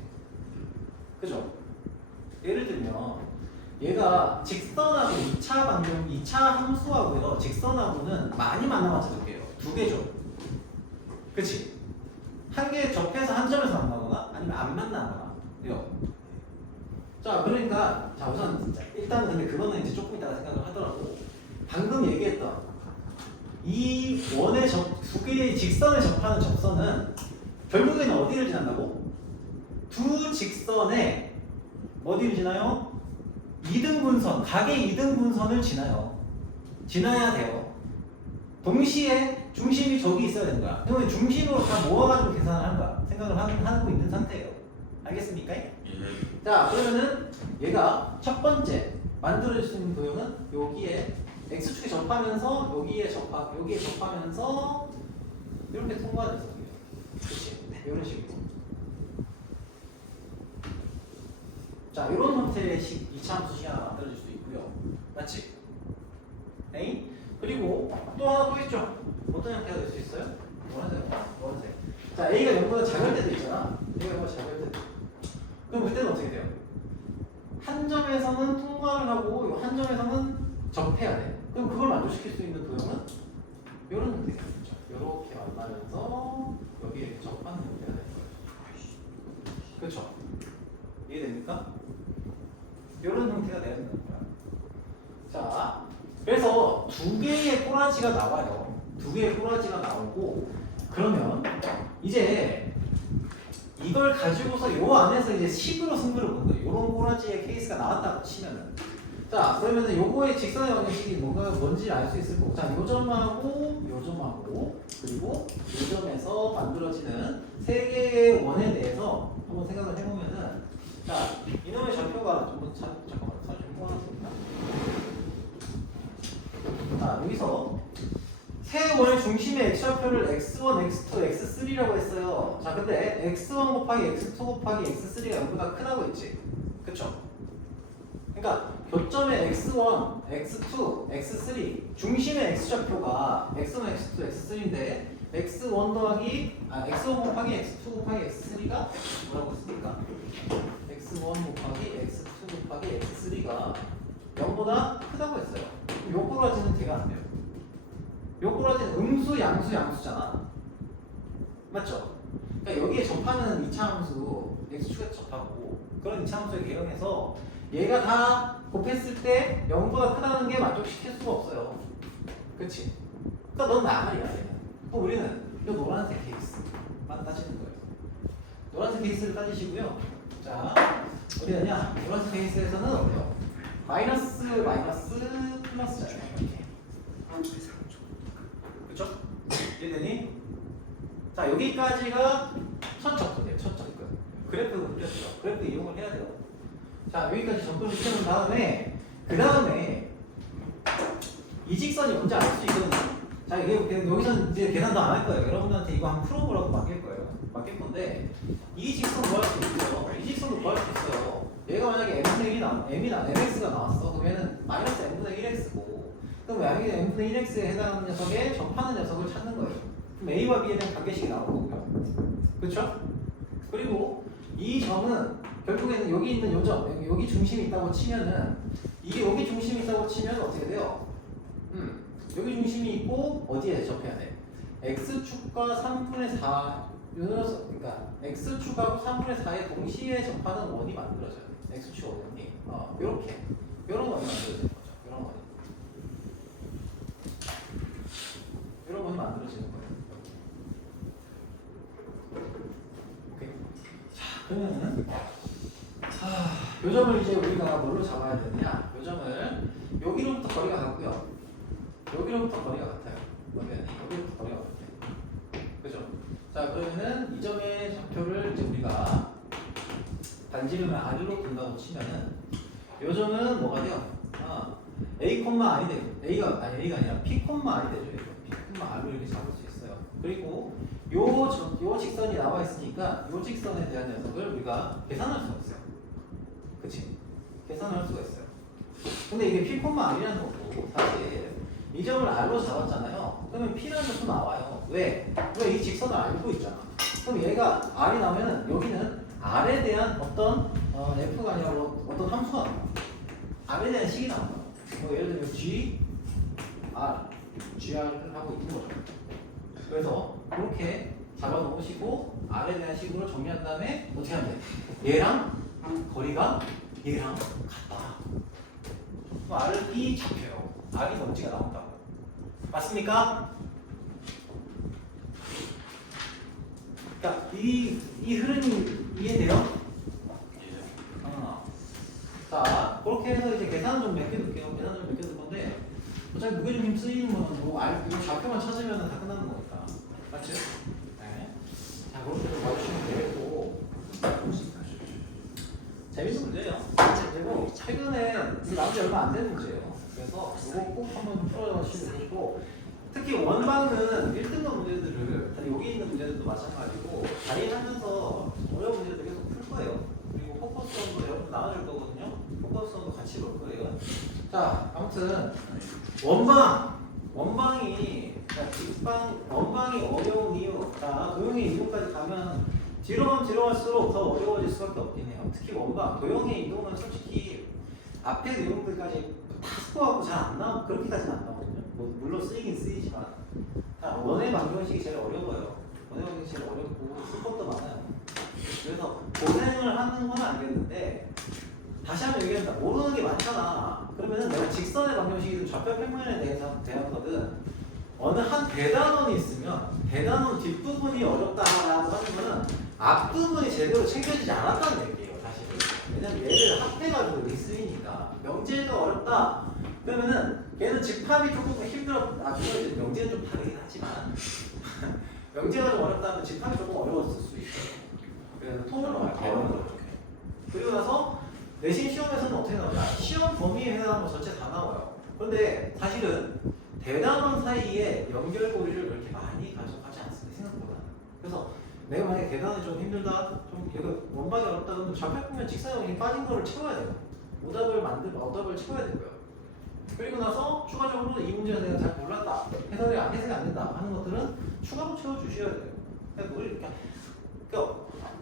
그죠? 예를 들면 얘가 직선하고 2차 함수하고요. 직선하고는 많이 만나면 찾을게요. 2개죠. 그치? 한 개 접해서 한 점에서 만나거나 아니면 안 만나거나 이거. 자, 그러니까 자 우선 일단은 근데 그거는 이제 조금 이따가 생각을 하더라도 방금 얘기했던 이 원의 두 개의 직선에 접하는 접선은 결국에는 어디를 지난다고? 두 직선에 어디를 지나요? 이등분선, 각의 이등분선을 지나요. 지나야 돼요. 동시에 중심이 저기 있어야 되는 거야. 그러면 중심으로 다 모아가지고 계산을 하는 거야. 생각을 하고 있는 상태예요. 알겠습니까? 자, 그러면은 얘가 첫 번째 만들어질 수 있는 도형은 여기에 x축에 접하면서 여기에 접하면서 이렇게 통과하는 녀석이에요. 그렇지? 이런 식으로. 자, 이런 형태의 2차 함수식이 하나 만들어질 수도 있고요. 맞지? 에이? 그리고 또 하나 또 있죠? 어떤 형태가 될 수 있어요? 노란색. 자, A가 0보다 작을 때도 있잖아. A가 0보다 작을 때도. 그럼 그때는 어떻게 돼요? 한 점에서는 통과를 하고 한 점에서는 접해야 돼. 그럼 그걸 만족시킬 수 있는 도형은 이런 형태가 있죠. 이렇게 만나면서 여기에 접하는 형태가 될 거예요. 그렇죠? 이해됩니까? 이런 형태가 돼야 된다는 거야. 자, 그래서 2개의 꼬라지가 나와요. 2개의 꼬라지가 나오고 그러면 이제 이걸 가지고서 요 안에서 이제 식으로 승부를 보는 거예요. 요런 꼬라지의 케이스가 나왔다고 치면은. 자, 그러면은 요거의 직선의 방식이 뭔지 알 수 있을 거고. 자, 요 점하고 그리고 요 점에서 만들어지는 3개의 원에 대해서 한번 생각을 해보면은 자, 이놈의 좌표가 잠깐만 좀 뽑아놨습니다. 자, 여기서 세 원의 중심의 x좌표를 x1, x2, x3라고 했어요. 자, 근데 x1 곱하기 x2 곱하기 x3가 0보다 크다고 했지. 그쵸? 그러니까 교점의 x1, x2, x3 중심의 x좌표가 x1, x2, x3인데 x1 더하기 x1 곱하기 x2 곱하기 x3가 뭐라고 했습니까? x1 곱하기 x2 곱하기 x3가 0보다 크다고 했어요. 요 꼬라지는 걔가 안 돼요. 요 꼬라지는 음수, 양수, 양수잖아. 맞죠? 그러니까 여기에 접하는 이차함수 x축에 접하고 그런 이차함수에 개형해서 얘가 다 곱했을 때 0보다 크다는 게 만족시킬 수가 없어요. 그치? 그러니까 넌 나가리야. 그럼 우리는 이 노란색 케이스만 따지는 거예요. 노란색 케이스를 따지시고요. 자, 어디 가냐? 노란색 케이스에서는 어때요? 마이너스, 플러스잖아요. 이렇게. 그쵸? 이해되니? 자, 여기까지가 첫 접근이에요. 첫 접근. 그래프 그렸죠. 그래프 이용을 해야 돼요. 자, 여기까지 접근을 시켜놓은 다음에 그 다음에 이 직선이 뭔지 알 수 있거든요. 자, 이게 여기서는 이제 계산 더 안 할 거예요. 여러분한테 이거 한번 풀어보라고 맡길 거예요. 맡길 건데 이 직선 구할 수 있고요. 이 직선도 구할 수 있어요. 얘가 만약에 mx가 나왔어. 그럼 얘는 마이너스 m분의 1x고 그럼 만약에 m분의 1x에 해당하는 녀석에 접하는 녀석을 찾는 거예요. 그럼 a와 b에 대한 관계식이 나올 거고요. 그렇죠? 그리고 이 점은 결국에는 여기 있는 요 점, 여기 중심이 있다고 치면은 이게 여기 중심이 있다고 치면 어떻게 돼요? 여기 중심이 있고 어디에 접해야 돼? x축과 3분의 4 그러니까 x축하고 3분의 4에 동시에 접하는 원이 만들어져요. x축 원이 요렇게 요런 원이 만들어지는 거죠. 요런 원이 요런 원이 만들어지는 거예요. 오케이. 자, 그러면은 요 점을 이제 우리가 뭘로 잡아야 되느냐? 요 점을 여기로부터 거리가 같고요. 여기로부터 거리가 같아요. 여기로부터 거리가 같아요. 그죠? 자, 그러면은 이 점의 좌표를 이제 우리가 반지름을 R로 둔다고 치면은 요 점은 뭐가 돼요? A, R이 돼요. A가 아니라 P, R이 되죠. P, R로 이렇게 잡을 수 있어요. 그리고 요 직선이 나와 있으니까 요 직선에 대한 녀석을 우리가 계산할 수가 있어요. 그치? 계산할 수가 있어요. 근데 이게 P, R이라는 거고 사실 이 점을 R로 잡았잖아요. 그러면 P라는 것도 나와요. 왜? 왜 이 직선을 알고 있잖아. 그럼 얘가 R이 나오면은 여기는 R에 대한 어떤 F가 아니라 어떤 함수가 나와요. R에 대한 식이 나와요. 뭐 예를 들면 GR을 하고 있는 거죠. 그래서 그렇게 잡아 놓으시고 R에 대한 식으로 정리한 다음에 어떻게 하면 돼? 얘랑 거리가 얘랑 같다. 그럼 R이 잡혀요. R이 먼지가 나온다고. 맞습니까? 그러니까 이 흐름이 이해돼요? 자, 그렇게 해서 이제 계산을 좀 맡겨둘게요. 계산 좀 맡겨둘 건데 어차피 무게중심 쓰이는 거는 뭐 이 좌표만 찾으면 다 끝나는 거니까. 맞지? 네. 자, 그렇게 좀 봐주시면 되겠고 재밌는 문제예요. 그리고 최근에 나온 지 얼마 안 된 문제예요. 그래서 이거 꼭 한번 풀어주시면 되고 특히 원방은 1등급 문제들을 여기 있는 문제들도 마찬가지고 자리하면서 어려운 문제들 계속 풀 거예요. 그리고 포커스원도 여러분 나눠줄 거거든요. 포커스원도 같이 볼 거예요. 자, 아무튼 원방이 어려운 이유. 자, 도형의 이동까지 가면 뒤로 갈수록 더 어려워질 수밖에 없긴 해요. 특히 원방, 도형의 이동은 솔직히 앞에 내용들까지 다 스코어하고 잘 안 나오고 그렇게까지는 안 나오거든요. 뭐 물론 쓰이긴 쓰이지만 원의 방정식이 제일 어려워요. 원의 방정식이 제일 어렵고 쓸 것도 많아요. 그래서 고생을 하는 건 알겠는데 다시 한번 얘기한다. 모르는 게 많잖아. 그러면은 내가 직선의 방정식이든 좌표 평면에 대한 거든 어느 한 대단원이 있으면 대단원 뒷부분이 어렵다라고 하는 거는 앞부분이 제대로 챙겨지지 않았다는 얘기예요. 사실은. 왜냐면 얘를 합해가지고 이렇게 쓰이니까 명제가 어렵다. 그러면은 걔는 집합이 조금 힘들어. 이제 명제는 좀 다르긴 하지만 명제가 좀 어렵다면 집합이 조금 어려웠을 수 있어요. 그래서 통으로 말해요. 그리고 나서 내신 시험에서는 어떻게 나오냐? 시험 범위에 해당하는 거 전체 다 나와요. 그런데 사실은 대단원 사이에 연결고리를 그렇게 계산이 좀 힘들다, 좀 이거 원박이 어렵다 그러면 좌표 보면 직선에 힘 빠진 거를 채워야 돼요. 오답을 채워야 되고요. 그리고 나서 추가적으로 이 문제는 내가 잘 몰랐다, 해석이 안 된다 하는 것들은 추가로 채워주셔야 돼요. 그러니까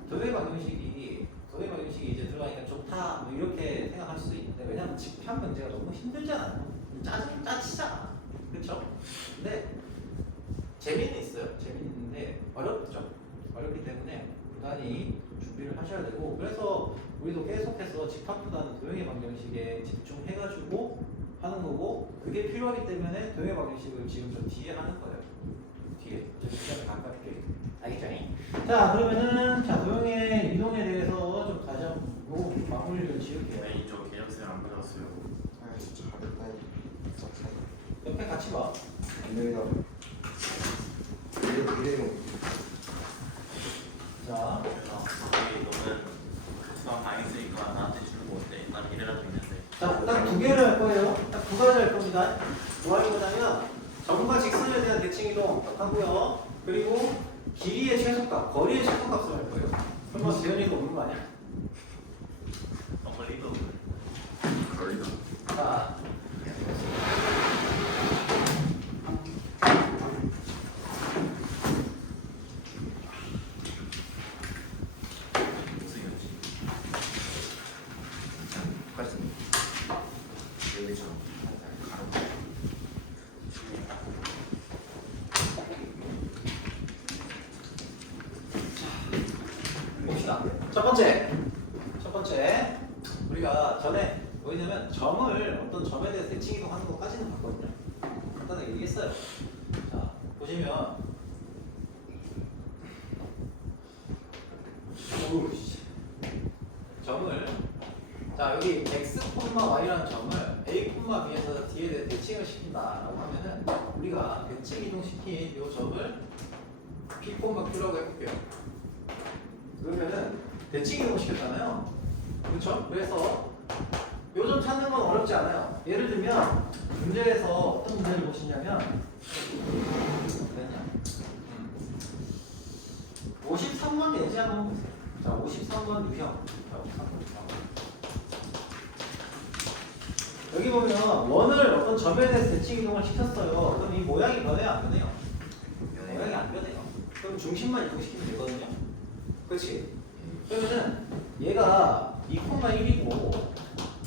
도형의 방정식이 이제 들어가니까 좋다 뭐 이렇게 생각할 수도 있는데, 왜냐면 집합 문제가 너무 힘들잖아요. 짜치잖아. 그렇죠? 근데 재미는 있어요. 재미있는데 어렵죠. 어렵기 때문에 부단히 준비를 하셔야 되고, 그래서 우리도 계속해서 집합보다는 도형의 방정식에 집중해가지고 하는 거고, 그게 필요하기 때문에 도형의 방정식을 지금 저 뒤에 하는 거예요. 뒤에 저 시간에 가깝게. 알겠죠? 자, 그러면은 자 도형의 이동에 대해서 좀 다시 한번 마무리를 지을게요. 네, 저 개념생 안 받았어요. 아 진짜 잘했다. 옆에 같이 봐. 안녕이다. 이래요. 자, 그래서 우리 너는 수학 많이 쓰니까 나한테 주는 거 어때? 난 이래라도 있는데. 자, 딱 두 개를 할 거예요. 딱 두 가지 할 겁니다. 뭐 하는 거냐면 점과 직선에 대한 대칭 이동 하고요. 그리고 길이의 최소값, 거리의 최소값을 할 거예요. 그럼 뭐 재현이가 없는 거 아니야? 너무 리도. 걸리다. 자, 무슨 이유지? 똑같습니다. 여기처럼 가로. 봅시다. 첫 번째 우리가 전에 뭐냐면 점을 어떤 점에 대해서 대칭 이동하는 것까지는 봤거든요. 간단하게 얘기했어요. 자, 보시면 점을, 자 여기 x, y라는 점을 a, b에서 뒤에 대칭을 시킨다라고 하면은 우리가 대칭 이동시킨 이 점을 p, q라고 해볼게요. 그러면은 대칭 이동 시켰잖아요. 그렇죠? 그래서 요 점 찾는 건 어렵지 않아요. 예를 들면 문제에서 어떤 문제를 보시냐면 53번 예제 한번 보세요. 자, 53번 유형. 여기 보면 원을 어떤 점에 대해서 대칭 이동을 시켰어요. 그럼 이 모양이 변해요, 안 변해요? 모양이 안 변해요. 그럼 중심만 이동시키면 되거든요. 그렇지? 그러면은 얘가 2,1이고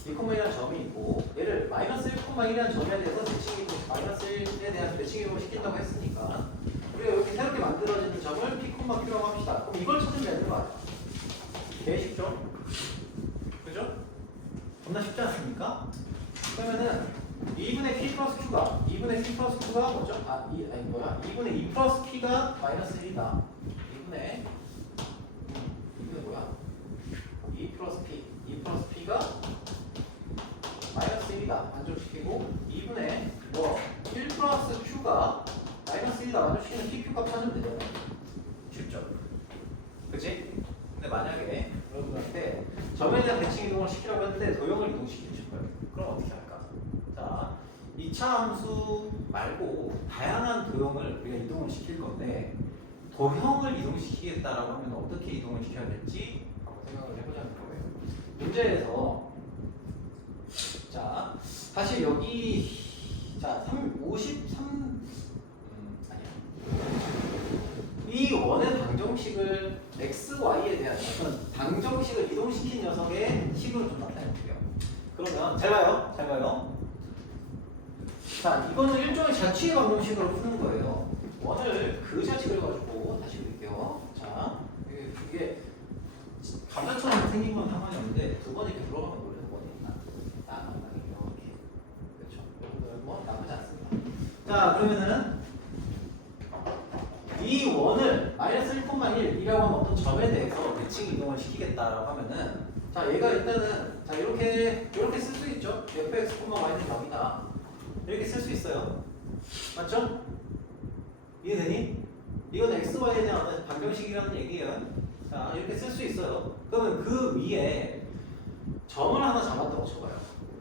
2,1이라는 점이 있고, 얘를 마이너스 1,1이라는 점에 대해서 대칭 이동, 마이너스 1에 대한 대칭 이동을 시킨다고 했으니까 우리가 이렇게 새롭게 만들어지는 점을 p, q라고 합시다. 그럼 이걸 찾으면 되는 거 아니야? 되게 쉽죠? 그죠? 겁나 쉽지 않습니까? 그러면은 2분의 p 플러스 q가 2분의 p 플러스 q가 뭐죠? 2분의 2 플러스 p가 마이너스 1이다. 2분의 뭐야? 2 플러스 p가 마이너스 1이다. 만족시키고 2분의 1 플러스 q가 마이너스 1이다. 만족시키는 pq 값 찾으면 되잖아요. 쉽죠? 그치? 근데 만약에 여러분한테 점에 대한 대칭 이동을 시키라고 했는데 도형을 이동시키실 거예요. 그럼 어떻게 할까? 자, 2차 함수 말고 다양한 도형을 우리가 이동을 시킬 건데, 도형을 이동시키겠다라고 하면 어떻게 이동을 시켜야 될지 한번 생각을 해보자는 거예요. 문제에서 자, 사실 여기 자, 53 이 원의 방정식을 x, y에 대한 어떤 방정식을 이동시킨 녀석의 식으로 좀 나타내볼게요. 그러면 잘 봐요. 자, 이거는 일종의 자취의 방정식으로 푸는 거예요. 원을 그 자식을 가지고 다시 그릴게요. 자, 이게 감자처럼 생긴 건 상관이 없는데 두 번 이렇게 들어가면 원래 원이 나가게 이렇게. 그렇죠? 여러분들 뭐 나쁘지 않습니다. 자, 그러면은 이 원을 마이너스 1,1이라고 하는 어떤 점에 대해서 대칭 이동을 시키겠다라고 하면은, 자, 얘가 일단은 자 이렇게 쓸 수 있죠. fx, y는 0이다. 이렇게 쓸 수 있어요. 맞죠? 이해되니? 이건 x, y에 대한 어떤 방정식이라는 얘기예요. 자, 이렇게 쓸 수 있어요. 그러면 그 위에 점을 하나 잡았다고 쳐봐요.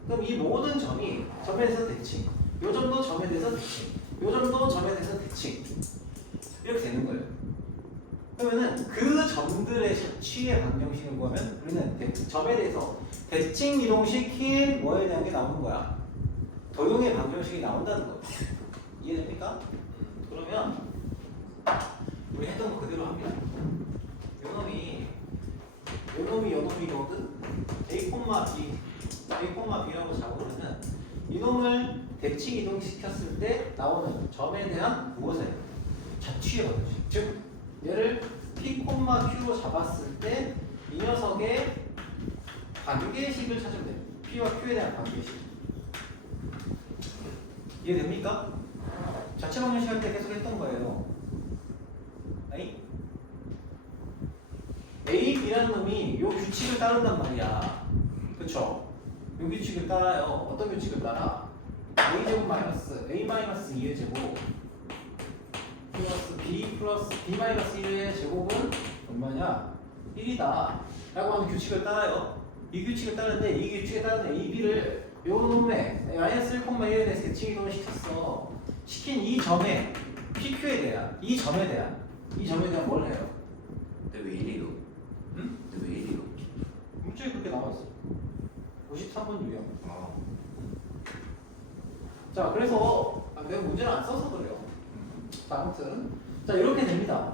그럼 이 모든 점이 점에 대해서 대칭, 요 점도 점에 대해서 대칭, 요 점도 점에 대해서 대칭, 이렇게 되는 거예요. 그러면은 그 점들의 취의 방정식을 구하면 우리는 점에 대해서 대칭 이동시킨 뭐에 대한 게 나오는 거야? 도형의 방정식이 나온다는 거예요. 이해됩니까? 그러면 우리 했던 거 그대로 합니다. 요놈이거든. A, B라고 잡으면 이놈을 대칭 이동시켰을 때 나오는 점에 대한 무엇에? 자취의 방정식. 즉 얘를 P, Q로 잡았을 때 이 녀석의 관계식을 찾으면 돼요. P와 Q에 대한 관계식. 이해됩니까? 자체 방정식 할 때 계속 했던 거예요. A, B라는 놈이 요 규칙을 따른단 말이야. 그쵸? 요 규칙을 따라요. 어떤 규칙을 따라? A제곱 마이너스 A 마이너스 2의 제곱 플러스 B 플러스 B 마이너스 1의 제곱은 얼마냐? 1이다 라고 하는 규칙을 따라요. 이 규칙을 따르는데 이 규칙에 따르는 A, B를 요 놈의 마이너스 1,1에 대해서 대칭 이동을 시켰어. 시킨 이 점에 PQ에 대한 이 점에 대한 뭘 해요? 근데 왜 이리로? 응? 근데 왜 이리로? 문제에 그렇게 나와있어. 53번 유형. 자, 그래서 내가 문제를 안 써서 그래요. 자, 아무튼 자 이렇게 됩니다.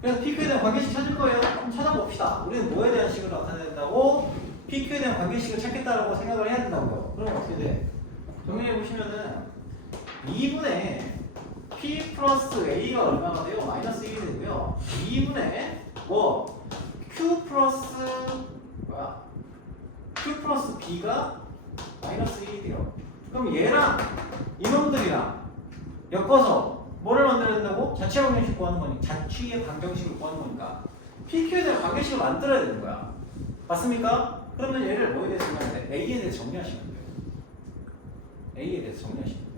그래서 PQ에 대한 관계식 찾을 거예요. 한번 찾아봅시다. 우리는 뭐에 대한 식을 나타낸다고? PQ에 대한 관계식을 찾겠다라고 생각을 해야 된다고요. 그럼 어떻게 돼? 정리해 보시면은 2분의 P 플러스 A가 얼마가 돼요? 마이너스 1이 되고요. 2분의 뭐 Q 플러스 Q 플러스 B가 마이너스 1이 돼요. 그럼 얘랑 이놈들이랑 엮어서 뭐를 만들어야 된다고? 자체 방정식 구하는 거니까 자취의 방정식을 구하는 거니까 PQ에 대한 관계식을 만들어야 되는 거야. 맞습니까? 그러면 얘를 뭐에 대해서 정리해야 돼? A에 대해서 정리하시면 돼요. A에 대해서 정리하시면 돼요.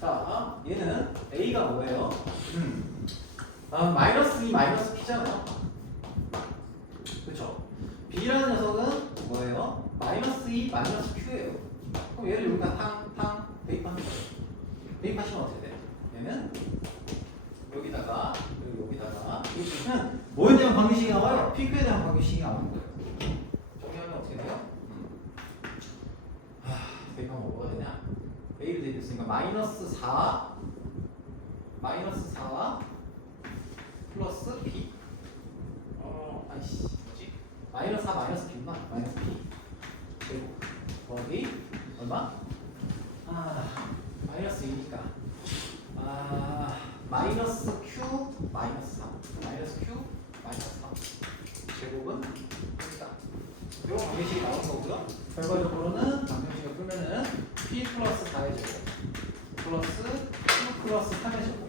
자, 얘는 A가 뭐예요? 마이너스 2 마이너스 P잖아요. 그쵸? B라는 녀석은 뭐예요? 마이너스 2 마이너스 Q예요. 그럼 얘를 여기다 대입하는 거예요. 대입하시면 어떻게 돼요? 얘는 여기다가 여기는 뭐에 대한 관계식이 나와요? PQ에 대한 관계식이 나오는 거예요. 정리하면 어떻게 돼요? 대입하면 뭐가 되냐? A를 대입했으니까 마이너스 4 플러스 B 뭐지? 마이너스 4 마이너스 B구나. 마이너스 B 그리고 더하기 얼마? 마이너스 2니까 마이너스 Q 마이너스 3 마이너스 Q 마이너스 3 제곱은 여기다 이런 방정식이 나오는 거고요. 결과적으로는 방정식을 풀면은 P 플러스 4의 제곱 플러스 Q 플러스 3의 제곱은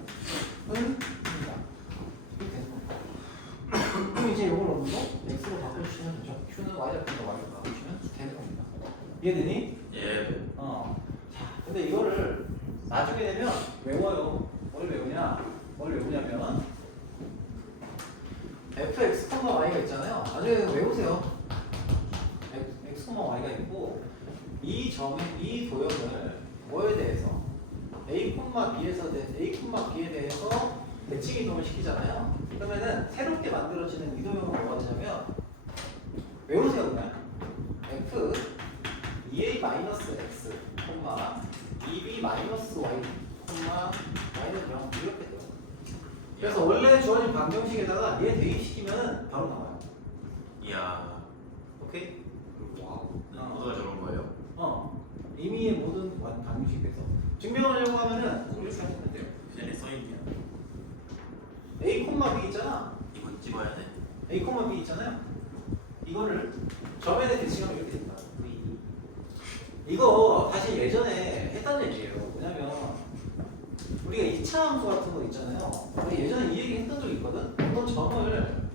입니다. 이렇게 되는 겁니다. 그럼 이제 이걸 어느 정도 x로 바꿔주시면 되죠. q는 y다 plus y로 바꿔주시면 되는 겁니다. 이해되니? 예. 자, 근데 이거를 나중에 되면 외워요. 뭘 외우냐면 fx, y가 있잖아요. 나중에 외우세요. x, y가 있고 이 도형을 뭐에 대해서 a, b에 대해서 대칭 이동을 시키잖아요. 그러면은 새롭게 만들어지는 이 도형은 뭐가 되냐면 외우세요 그냥 f 2a-x, 2b-y, y는 0 이렇게 돼요. 그래서 원래 주어진 방정식에다가 얘 대입시키면 바로 나와요. 이야. 오케이? 와우. 누가 저런 거예요? 이미의 모든 방정식에서 증명하려고 하면은 이렇게 하시면 돼요. 그전에 써있냐? a, b 있잖아. 이거 찍어야 돼. a, b 있잖아요. 이거를 점에 대해 대칭하면 이렇게 됩니다. 이거 사실 예전에 했던 얘기예요. 뭐냐면 우리가 2차 함수 같은 거 있잖아요. 우리 예전에 이 얘기 했던 적이 있거든. 어떤 점을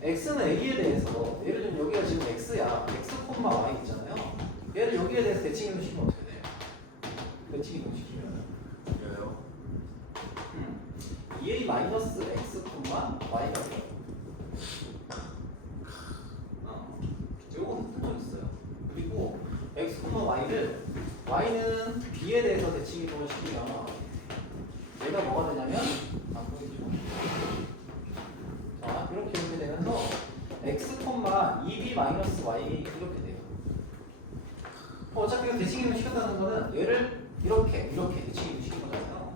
x는 a에 대해서 예를 들면 여기가 지금 x야. x, y 있잖아요. 얘를 여기에 대해서 대칭 이동시키면 어떻게 돼? 대칭 이동시키면 왜요? 2a-x, y가 돼요. 요거 했던 적 있어요. 그리고 x, y는 b에 대해서 대칭 이동을 시키면 얘가 뭐가 되냐면 보이죠? 2b가 2b 마이너스 y 이렇게 돼요. 어차피 이거 대칭 이동 시켰다는 거는 얘를 이렇게 대칭 이동 시킨 거잖아요.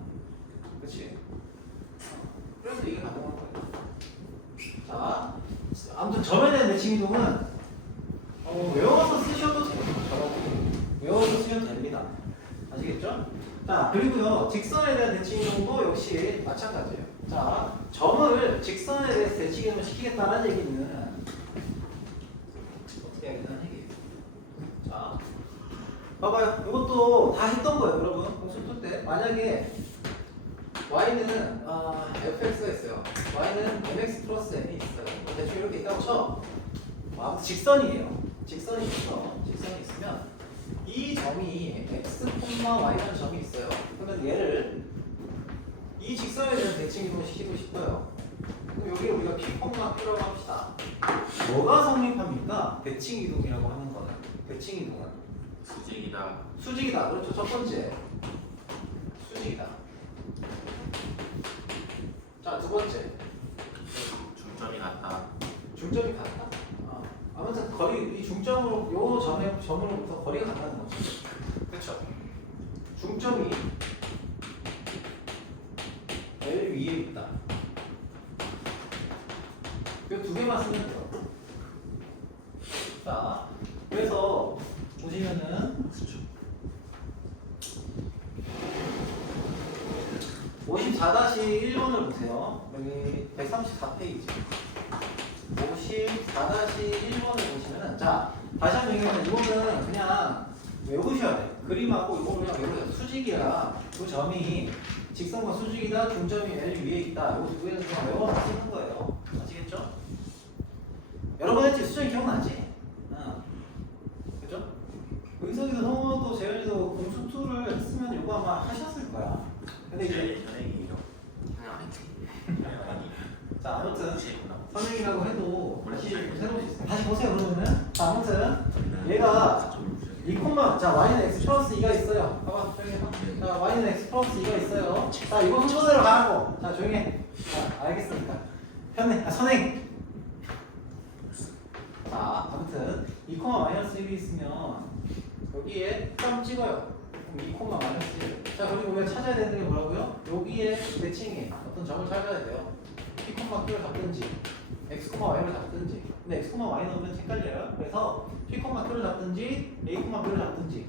그렇지? 그래서 이게 가능한 거예요. 자, 아무튼 점에 대한 대칭 이동은 외워서 쓰셔도 돼요. 외워서 쓰셔도 됩니다. 아시겠죠? 자, 그리고요, 직선에 대한 대칭 이동도 역시 마찬가지예요. 자, 점을 직선에 대해서 대칭 이동을 시키겠다는 얘기는 어떻게 하겠다는 얘기예요. 자, 봐봐요. 이것도 다 했던 거예요, 여러분. 공식 풀 때. 만약에 y는 fx가 있어요. y는 mx 플러스 n이 있어요. 대충 이렇게 있다고 쳐. 직선이에요. 직선이 있으면 이 점이 x, y라는 점이 있어요. 그러면 얘를 이 직선에 대한 대칭 이동을 시키고 싶어요. 그럼 여기 우리가 p, q라고 합시다. 뭐가 성립합니까? 대칭 이동이라고 하는 거는. 대칭 이동은 수직이다. 수직이다. 그렇죠. 첫 번째. 수직이다. 자, 두 번째. 중점이 같다. 중점이 같다. 아무튼 거리, 이 중점으로, 요 점으로부터 거리가 같다는 거죠. 그렇죠. 중점이 L 위에 있다. 이 두 개만 쓰면 돼요. 자, 그래서 보시면은 54-1번을 보세요. 여기 134페이지. 54-1번을 보시면은, 자, 다시 한번 얘기하면 이거는 그냥 외우셔야 돼. 그림하고 이거 그냥 외우셔야 돼. 수직이라 그 점이 직선과 수직이다, 중점이 L 위에 있다. 이거 두 개는 그냥 외워서 쓰는 거예요. 아시겠죠? 여러 번 했지? 수정이 기억나지? 그죠? 의석이도 성호도 재현이도 공수2를 했으면 이거 아마 하셨을 거야. 근데 이제 선생님이요. 그냥 안 했지. 자, 아무튼 혹시구나. 선생이라고 해도 다시 새로운 시스템 다시 보세요. 그러면은 자, 아무튼 얘가 이 콤마 자 y는 x 플러스 2가 있어요. 봐봐 조용히 해봐. 자 y는 x 플러스 2가 있어요. 자 이거 순서대로 가라고. 자 조용히 해. 자 알겠습니까? 선행. 자 아무튼 2 마이너스 1이 있으면 여기에 점 찍어요. 그럼 2 마이너스 1. 자 그리고 우리가 찾아야 되는 게 뭐라고요? 여기에 대칭에 어떤 점을 찾아야 돼요. p, q를 잡든지 x, y를 잡든지. 근데 x, y 넣으면 헷갈려요. 그래서 p, q를 잡든지 a, b를 잡든지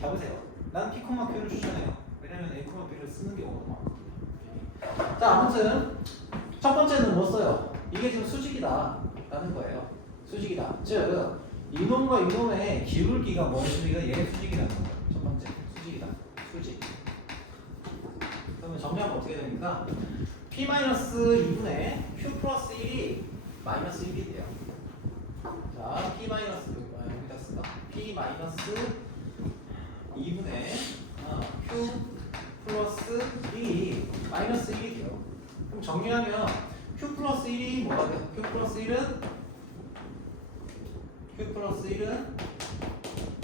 잡으세요. 난 p, q를 추천해요. 왜냐면 a, b를 쓰는 게 오거든요. 자 아무튼 첫 번째는 뭐 써요? 이게 지금 수직이다 라는 거예요. 수직이다. 즉 이놈과 이놈의 기울기가 뭔 수직이다? 얘의 수직이라는 거예요. 첫 번째 수직이다. 수직. 그러면 정리하면 어떻게 됩니까? p-2분의 q 플러스 1이 마이너스 1이 돼요. 자, 여기다 쓸까? p-2분의 q 플러스 1이 마이너스 1이 돼요. 그럼 정리하면 q 플러스 1이 뭐가 돼요? q 플러스 1은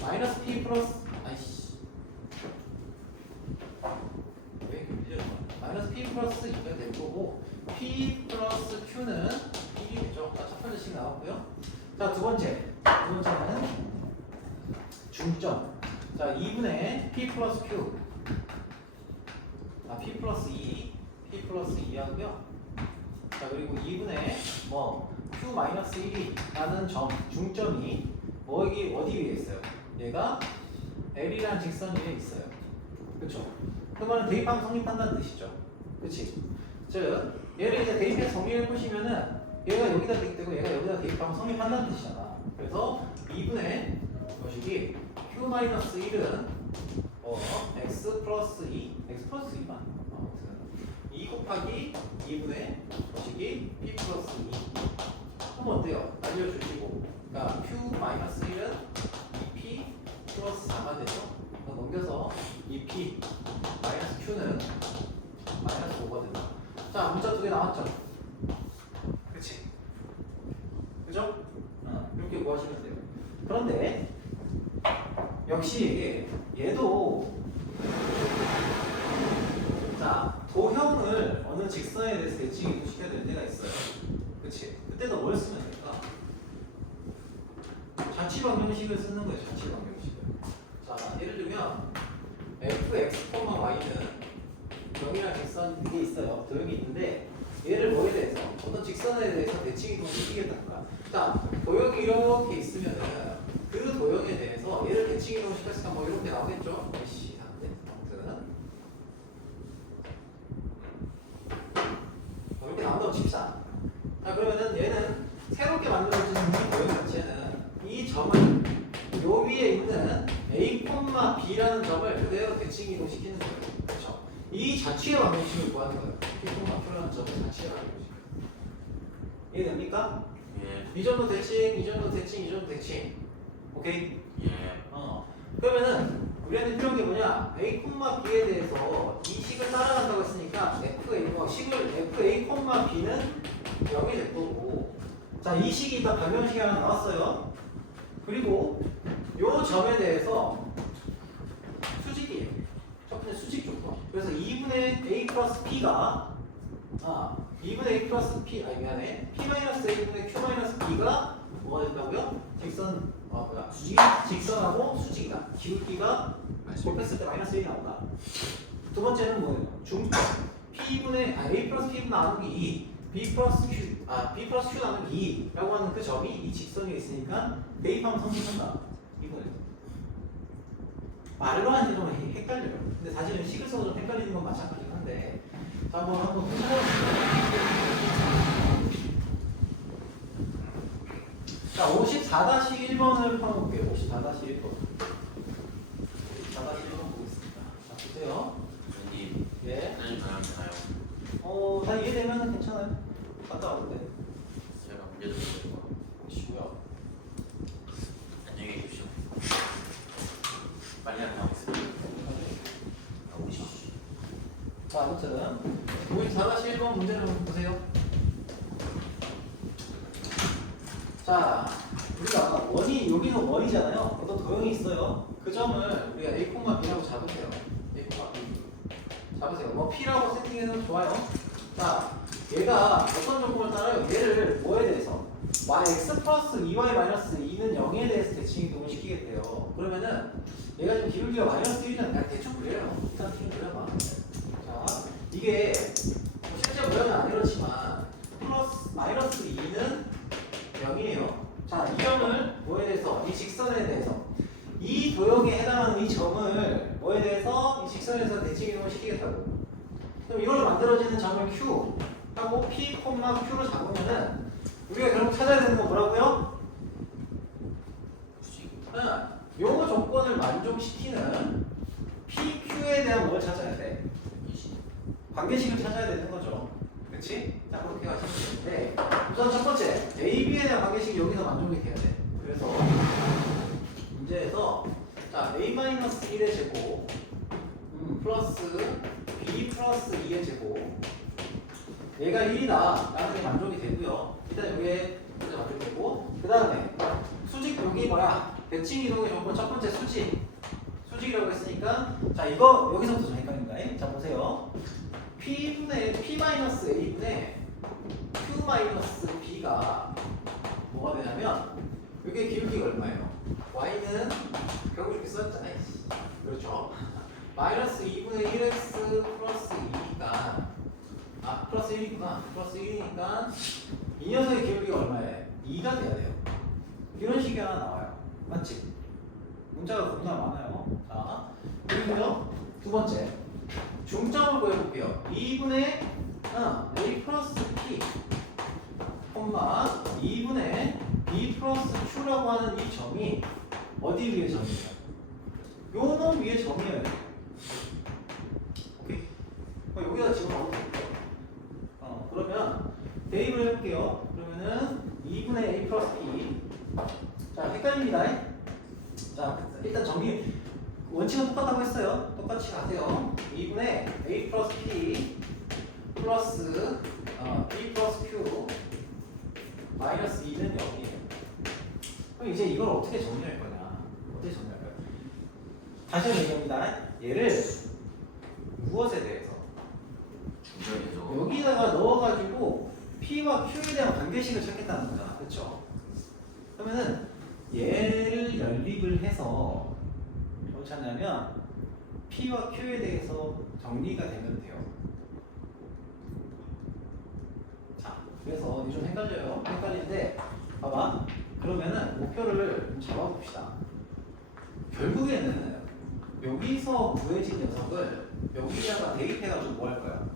마이너스 p 플러스 왜 이렇게 밀려요? 마이너스 p 플러스 2가 될 거고 p 플러스 q는 1이 되죠. 자, 첫 번째 식 나왔고요. 자, 두 번째는 중점. 자, 2분의 p 플러스 q. p 플러스 2 하고요. 자, 그리고 2분의 q 마이너스 1이라는 점, 중점이 어디 위에 있어요? 얘가 L이라는 직선 위에 있어요. 그렇죠? 그러면 대입하면 성립한다는 뜻이죠. 그렇지? 즉 얘를 이제 대입해서 정리해 보시면은 얘가 여기다 대입되고 얘가 여기다 대입하면 성립한다는 뜻이잖아. 그래서 2분의 것이기 q-1은 x 플러스 2만 2 곱하기 2분의 것이기 p 플러스 2. 그럼 어때요? 알려주시고 그러니까 q-1은 2p 플러스 4가 되죠. 넘겨서 2p 마이너스 q는 마이너스 5가 된다. 자, 문자 두 개 나왔죠? 그치? 그죠? 이렇게 구하시면 돼요. 그런데 역시 얘도 자, 도형을 어느 직선에 대해서 대칭 이동시켜야 될 때가 있어요. 그치? 그때도 뭘 쓰면 될까? 자취 방정식을 쓰는 거예요. 자취 방정식을. 자, 예를 들면 fx, y는 점이랑 직선 이게 있어요. 도형이 있는데 얘를 뭐에 대해서 어떤 직선에 대해서 대칭이동을 시키겠다는 거야. 자, 도형이 이렇게 있으면은 그 도형에 대해서 얘를 대칭이동을 시켰으니까 뭐 이렇게 나오겠죠. 씨, 안돼. 아무튼 이렇게 나온다고 칩시다. 자, 그러면은 얘는 새롭게 만들어지는 이 도형 자체는 이 점을 요 위에 있는 a, b라는 점을 그대로 대칭 이동시키는 거예요. 그렇죠? 이 자취의 방정식을 구하는 거예요. p, q라는 점의 자취의 방정식. 이해됩니까? 예. 이 점도 대칭, 이 점도 대칭, 이 점도 대칭. 오케이? 예. 그러면은 우리한테 필요한 게 뭐냐? a, b에 대해서 이 식을 따라간다고 했으니까 식을 fa, b는 0이 될 거고, 자, 이 식이 일단 방정식이 하나 나왔어요. 그리고 요 점에 대해서 수직이에요. 첫 번째 수직 조건. 그래서 2분의 a 플러스 p가 2분의 a 플러스 p 미안해. p 마이너스 a분의 q 마이너스 b가 뭐가 된다고요? 직선하고 수직이다. 기울기가 곱했을 때 마이너스 1이 나온다. 두 번째는 뭐예요? 중점. p분의 a 플러스 p분 나누기 2, b 플러스 q 나누기 2라고 하는 그 점이 이 직선에 있으니까 대입하면 성립한다. 이거예요. 말로 하는 게 좀 헷갈려요. 근데 사실은 식을 써서 좀 헷갈리는 건 마찬가지긴 한데, 자, 한번 해보겠습니다. 자, 54-1번을 풀어볼게요. 54-1번. 54-1번 보겠습니다. 자, 보세요. 선생님, 예. 하나님 가면 되나요? 다 이해되면 괜찮아요. 갔다 와도 돼. 제가 문제 좀 드리고 혹시 뭐야? 안녕히 계십시오. 빨리 안 나오겠습니다. 자, 아무튼 54-1번 문제를 한번 보세요. 자, 우리가 원이 여기서 원이잖아요. 어떤 도형이 있어요. 그 점을 우리가 a, b라고 잡으세요. a, b 잡으세요. 뭐 p라고 세팅해도 좋아요. 자, 얘가 어떤 조건을 따라요? 얘를 뭐에 대해서? x 플러스 2y 마이너스 2는 0에 대해서 대칭 이동을 시키겠대요. 그러면은 얘가 지금 기울기가 마이너스 1이면 그냥 대충 그려요. 일단 대충 그려봐. 자, 이게 뭐 실제 모양은 안 이렇지만 플러스 마이너스 2는 0이에요. 자, 이 점을 뭐에 대해서? 이 직선에 대해서. 이 도형에 해당하는 이 점을 뭐에 대해서? 이 직선에서 대칭 이동을 시키겠다고. 그럼 이걸로 만들어지는 점을 Q 하고 P, Q로 잡으면은 우리가 결국 찾아야 되는 건 뭐라고요? 요 조건을 만족시키는 PQ에 대한 뭘 찾아야 돼? 관계식을 찾아야 되는 거죠. 그렇지? 자, 그렇게 가시면 되는데 우선 첫 번째 AB에 대한 관계식이 여기서 만족이 돼야 돼. 그래서 문제에서 자, A-1의 제곱 플러스 B 플러스 2의 제곱 얘가 1이다 라는 게 만족이 되고요. 일단 여기에 문제 만족이 되고, 그 다음에 수직 여기 뭐야? 대칭 이동의 조건 첫 번째 수직이라고 했으니까, 자, 이거 여기서부터 좀 헷갈립니다. 자, 보세요. P-A분의 Q-B가 뭐가 되냐면 이게 기울기가 얼마예요? Y는 결국 이렇게 썼잖아요. 그렇죠? 마이너스 2분의 1x 플러스 2니까 플러스 1이구나. 플러스 1이니까 이 녀석의 기울기가 얼마예요? 2가 돼야 돼요. 이런 식이 하나 나와요. 맞지? 문자가 겁나 많아요. 자, 그리고요 두 번째 중점을 구해볼게요. 2분의 a 플러스 p 2분의 b 플러스 q라고 하는 이 점이 어디 위의 점이에요? 요 놈 위의 점이에요. 오케이? 여기다 집어넣으면 될게요. 그러면 대입을 해볼게요. 그러면은 2분의 a 플러스 p. 자, 헷갈립니다. 자, 일단 정리 원칙은 똑같다고 했어요. 똑같이 가세요. 2분의 a 플러스 p 플러스 b 플러스 q 마이너스 2는 0이에요. 그럼 이제 이걸 어떻게 정리할 거냐? 어떻게 정리할 거야? 다시 한번 얘기합니다. 얘를 무엇에 대해서? 중점에서 여기다가 넣어가지고 P와 Q에 대한 관계식을 찾겠다는 거잖아. 그렇죠? 그러면은 얘를 연립을 해서 어떻게 하냐면 P와 Q에 대해서 정리가 되면 돼요. 자, 그래서 이게 좀 헷갈려요. 헷갈리는데 봐봐. 그러면은 목표를 좀 잡아봅시다. 결국에는 여기서 구해진 녀석을 여기다가 대입해가지고 뭐 할 거야?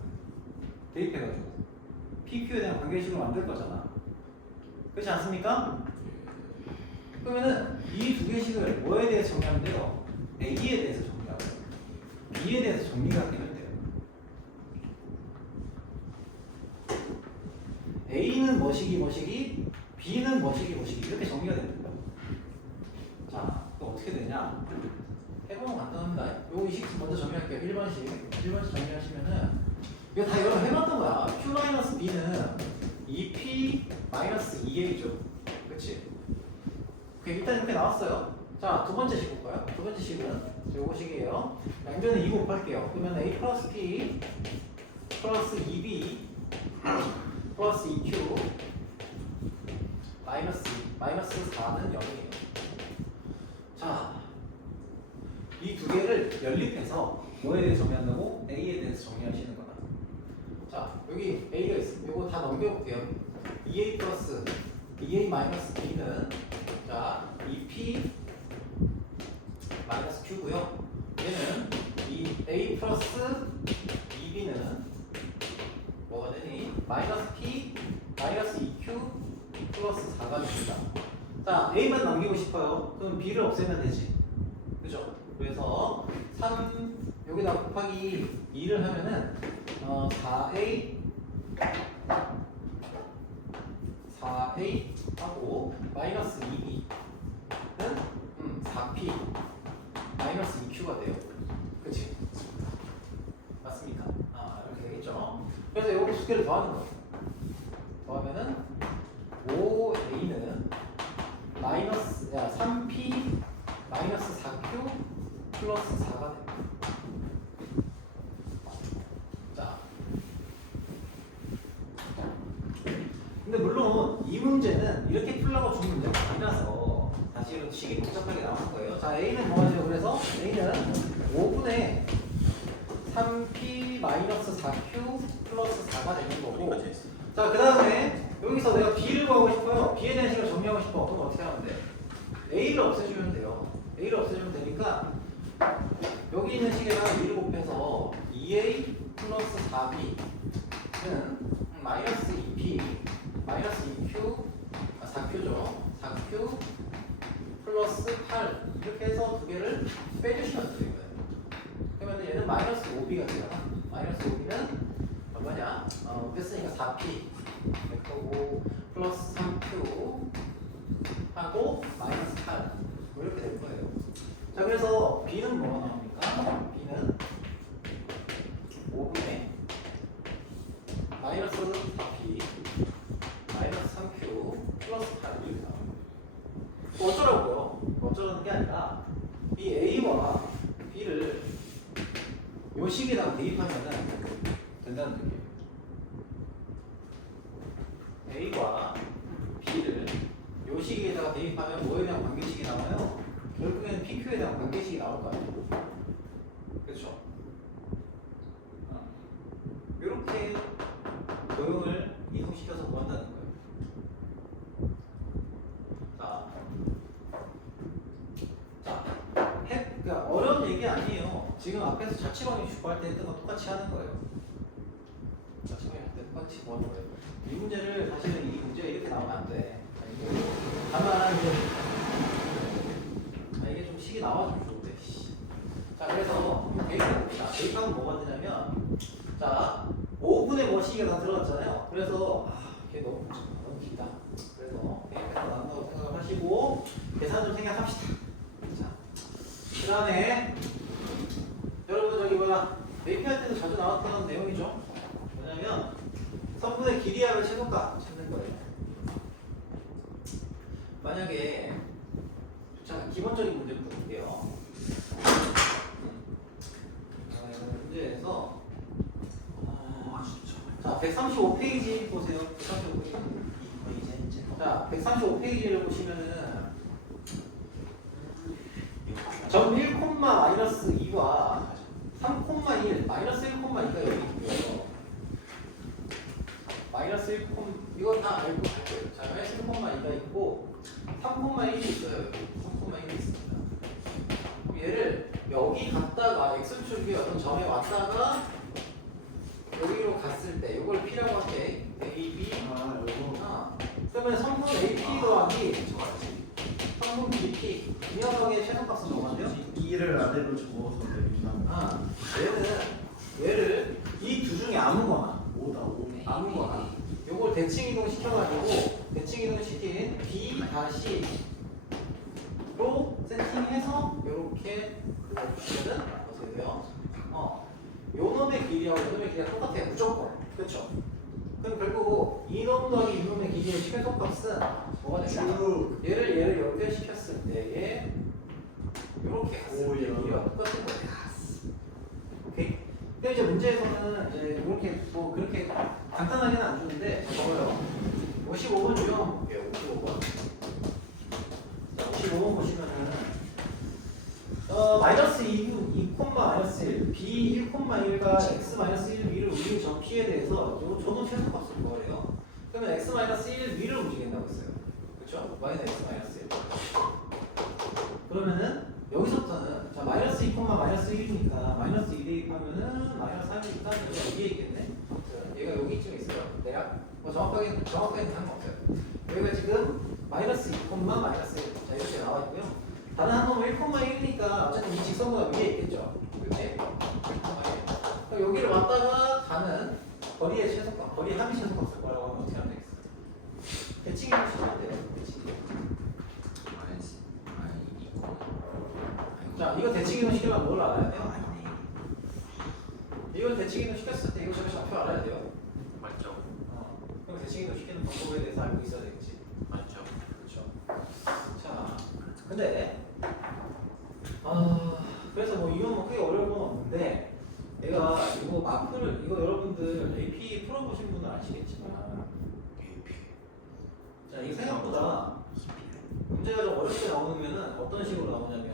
대입해가지고 PQ에 대한 관계식을 만들 거잖아. 그렇지 않습니까? 그러면은 이 두 개식을 뭐에 대해서 정리하면 돼요? A에 대해서 정리하고 B에 대해서 정리가 되면 돼요. A는 뭐시기 B는 뭐시기 이렇게 정리가 됩니다. 자, 또 어떻게 되냐? 해보면 간단합니다. 요 이식 먼저 정리할게요. 1번씩 정리하시면은 이거 다 여러 번 해봤던 거야. Q-B는 2P-2A죠. 그치? 일단 이렇게 나왔어요. 자, 두 번째 식 볼까요? 두 번째 식은 요거 식이에요. 양변은 2 곱할게요. 그러면 A 플러스 P 플러스 2B 플러스 2Q 마이너스 4는 0이에요. 자, 이 두 개를 연립해서 뭐에 대해서 정리한다고? A에 대해서 정리하시는 거다. 자, 여기 A가 있습니다. 이거 다 넘겨볼게요. 2A 플러스 2A 마이너스 B는 자, 2P 마이너스 Q고요. 얘는 이 A 플러스 2B는 뭐가 되니? 마이너스 P 마이너스 2Q 플러스 4가 됩니다. 자, A만 남기고 싶어요. 그럼 B를 없애면 되지. 그죠? 그래서 3 여기다 곱하기 2를 하면은 4A 하고 마이너스 2B는 4P 마이너스 2Q가 돼요. 그치? 맞습니까? 이렇게 되겠죠? 그래서 여기 두 개를 더하는 거예요. 더하면은 5A는 마이너스 3P 마이너스 4Q 플러스 4가 됩니다. 자, 근데 물론 이 문제는 이렇게 풀라고 준 문제가 아니라서 다시 이런 식이 복잡하게 나온 거예요. 자, A는 뭐가 돼요? 그래서 A는 5분의 3P 마이너스 4Q 플러스 4가 되는 거고. 여기까지 했어. 자, 그 다음에 여기서 내가 B를 구하고 싶어요. B에 대한 식을 정리하고 싶어. 그럼 어떻게 하면 돼? A를 없애주면 돼요. A를 없애주면 되니까 여기 있는 식에다가 2를 곱해서 2A 플러스 4B는 마이너스 2P 마이너스 2Q 4Q죠. 4Q 플러스 8 이렇게 해서 두 개를 빼주시면 돼요. 그러면 얘는 마이너스 5B가 되잖아. 마이너스 5B는 얼마냐? 됐으니까 4P 됐고 플러스 3Q 하고 마이너스 8 뭐 이렇게 될 거예요. 자, 그래서 B는 뭐가 나옵니까? B는 5분의 마이너스 4P 마이너스 3Q 플러스 8 이렇게 나옵니다. 어쩌라고요? 어쩌라는 게 아니라 이 A와 B를 요 식에다가 대입하면 된다는 얘기예요. A와 B를 요 식에다가 대입하면 뭐에 대한 관계식이 나와요? 결국에는 PQ에 대한 관계식이 나올 거 아니에요. 그렇죠? 이렇게 도형을 이동시켜서 구한다는 거예요. 그러니까 어려운 얘기 아니에요. 지금 앞에서 자취방이 주고할 때 했던 거 똑같이 하는 거예요. 자취방이 할 때 똑같이 뭐 하는 거예요. 이 문제를 사실은 이 문제가 이렇게 나오면 안 돼. 다만 이게 좀 식이 나와주면 좋은데. 자, 그래서 대입해봅시다. 대입하면 뭐가 되냐면, 자, 5분의 뭐 시기가 다 들어갔잖아요. 그래서 이게 너무 길다. 그래서 대입해서 나온다고 생각을 하시고 계산 좀 생각합시다. 자, 그 다음에 여러분 저기 대입할 때도 자주 나왔던 내용이죠. 뭐냐면 선분의 길이합의 최소값 찾는 거예요. 만약에 자, 기본적인 문제부터 볼게요. 문제에서 자, 135페이지 보세요. 135페이지. 자, 135페이지를 보시면은 점 1, 마이너스 2와 3,1 마이너스 1,2가 여기 있고요. 마이너스 1, 이거 다 알고 갈 거예요. 자, 마이너스 1,2가 있고 3,1이 있어요. 여기 3,1이 있습니다. 그럼 얘를 여기 갔다가 x축이 어떤 점에 왔다가 여기로 갔을 때 이걸 p라고 할게. a, b 아 이거 그러면 3분 AP 더하기 3분 BP 이 녀석의 최소값은 뭐죠? 2를 아래로 적어서 내리면 얘를 이 두 중에 아무거나 5다 5. 아무거나 요걸 대칭 이동 시켜가지고 대칭 이동 시킨 B 다시 로 세팅해서 요렇게 그거 보시면은 어떻게 돼요? 요 놈의 길이하고 요 놈의 길이가 똑같아요 무조건. 그렇죠? 그럼 결국 이놈 더하기 이놈의 길이의 최소값은 뭐가 됩니까? 얘를 이렇게 시켰을 때에 이렇게 갔을 때 길이와 똑같은 거예요. 오케이? 근데 이제 문제에서는 이제 이렇게 뭐 그렇게 간단하게는 안 주는데 적어요. 55번 유형 한번 볼게요. 55번. 자, 55번 보시면은 마이너스 2, 마이너스 1, b 1,1과 x 마이너스 1 위를 움직이는 점 p에 대해서 저는 최소값을 구하래요. 그러면 x 마이너스 1 위를 움직인다고 했어요. 그렇죠? y는 x 마이너스 1. 그러면은 여기서부터는 자 마이너스 2, 마이너스 1이니까 마이너스 2 대입하면은 마이너스 3이니까 얘가 여기에 있겠네. 얘가 여기쯤에 있어요. 대략 정확하게는 상관없어요. 여기가 지금 마이너스 2, 마이너스 1. 자 이렇게 나와 있고요. 다른 한 놈은 1,1이니까 어쨌든 이 직선보다 위에 있겠죠. 그렇지? 1,1. 그럼 여기를 왔다가 가는 거리의 최소값, 거리의 합의 최소값을 뭐라고 하면 어떻게 하면 되겠어요? 대칭이 하시면 돼요. 대칭이. 자, 이거 대칭이동 시키려면 뭘 알아야 돼요? 이걸 대칭이동 시켰을 때 이거 저기 좌표 알아야 돼요. 맞죠? 그럼 대칭이동 시키는 방법에 대해서 알고 있어야 되겠지. 맞죠? 그렇죠. 자, 근데 그래서 뭐 이건 뭐 크게 어려운 건 없는데 내가 이거 마크를 이거 여러분들 AP 풀어보신 분은 아시겠지만 자, 이게 생각보다 문제가 좀 어렵게 나오면은 어떤 식으로 나오냐면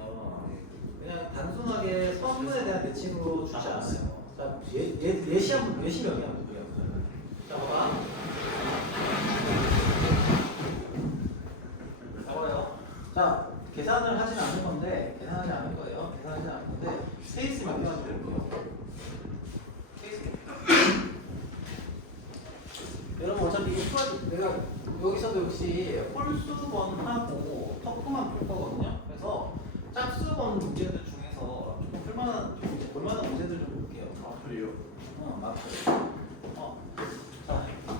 그냥 단순하게 성분에 대한 대칭으로 주지 않아요. 자, 예시 몇이야? 자, 봐봐. 봐봐요. 자, 계산을 하진 않을 건데, 계산하지 않을 거예요. 계산하지 않을 건데, 세이스 몇 개만 드릴게요. 세이스 몇 개. 여러분, 어차피 이게 내가 여기서도 역시 홀수번하고 터프만 풀 거거든요. 그래서 짝수번 문제들 중에서 조금 풀만한, 좀 볼만한 문제들 좀 볼게요. 그래요. 마크. 자,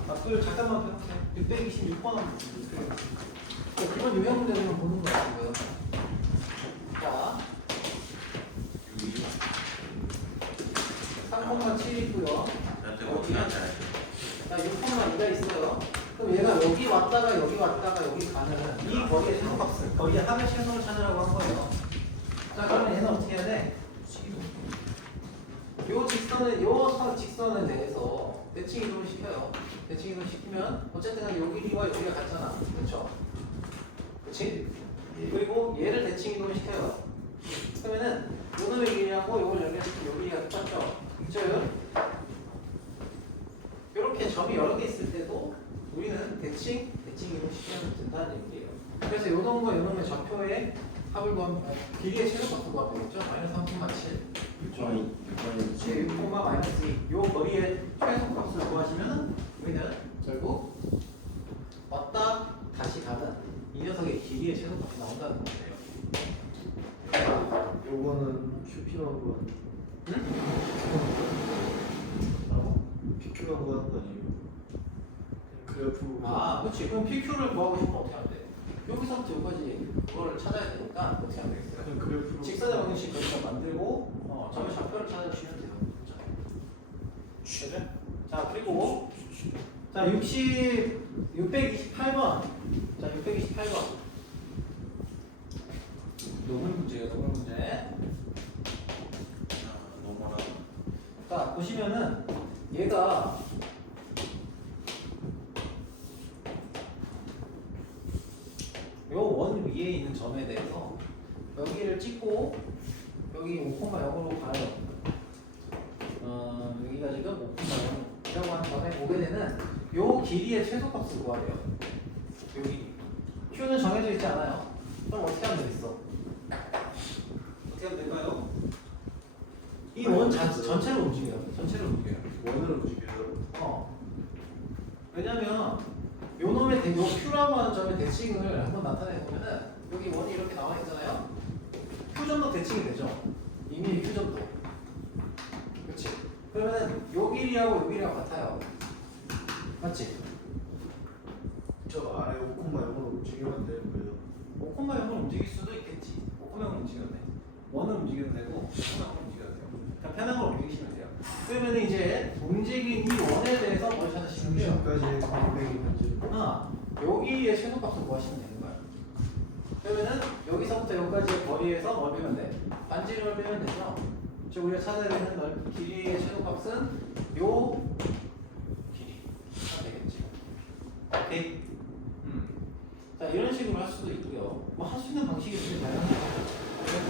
마크를 잠깐만 펴보세요. 626번 한번 보세요. 기본 유형 문제를 보는 거 같고요. 자, 3,7 있고요. 여태가 어떻게 하는지 알죠? 자, 6,2가 있어요. 그럼 얘가 여기 왔다가 여기 왔다가 여기 가는 이 거리의 최소값을 거리의 합의 최소를 찾으라고 한 거예요. 자, 그러면 얘는 어떻게 해야 돼? 요 직선에 대해서 대칭 이동을 시켜요. 대칭 이동 시키면 어쨌든 여기와 여기가 같잖아. 그렇죠? 그렇지? 그리고 얘를 대칭 이동을 시켜요. 그러면은 요놈의 길이하고 요걸 연결시키면 요 길이가 똑같죠? 그죠? 이렇게 점이 여러 개 있을 때도 우리는 대칭 이동 시키면 된다는 얘기예요. 그래서 요 놈과 요 놈의 좌표의 합을 구하면 길이의 최소값을 구하면 되겠죠? 마이너스 3,7 6, 마이너스 2. 요 거리의 최소값을 구하시면 우리는 결국 왔다 다시 가는 이 녀석의 길이의 최소값이 나온다는 거예요. 요거는 QP라고 하는. 응? PQ라고 하는 거 아니에요? 그래프. 그렇지. 그럼 PQ를 구하고 싶으면 어떻게 하면 돼? 여기서부터 여기까지 그걸 찾아야 되니까 어떻게 하면 되겠어요? 그냥 그래프로. 직선의 방정식 여기다 만들고 점의 좌표를 찾아주시면 돼요. 그죠? 자, 그리고 자, 628번. 자, 628번. 노멀 문제예요, 노멀 문제. 너무나 자, 보시면은 얘가 요 원 위에 있는 점에 대해서 여기를 찍고 여기 5,0으로 가요. 여기가 지금 5,0이라고 하는 다음에 보게 되는 요 길이의 최소값을 구하래요. 여기 Q는 정해져 있지 않아요. 그럼 어떻게 하면 되겠어? 어떻게 하면 될까요? 이 원 전체를 움직여요. 전체를 움직여요. 원으로 움직여요. 왜냐면 요 놈의 요 Q라고 하는 점의 대칭을 한번 나타내 보면은 여기 원이 이렇게 나와 있잖아요. Q 정도 대칭이 되죠. 이미 Q 정도. 그렇지? 그러면은 요 길이하고 요 길이랑 같아요. 맞지? 저 아래 5,0으로 움직이면 안 되는 거예요. 5,0을 움직일 수도 있겠지. 5,0을 움직여도 돼. 원을 움직여도 되고 5,0을 움직여도 돼요. 그냥 편한 걸 움직이시면 돼요. 그러면 이제 움직인 이 원에 대해서 뭘 찾으시면 돼요? 중심까지 400이 반지름. 여기의 최소값을 구하시면 되는 거야. 그러면은 여기서부터 여기까지의 거리에서 뭘 빼면 돼? 반지름을 빼면 되죠. 즉 우리가 찾아야 되는 길이의 최소값은 요 길이가 되겠지. 오케이. 자 이런 식으로 할 수도 있고요. 뭐 할 수 있는 방식이 되게 다양해요. 그래서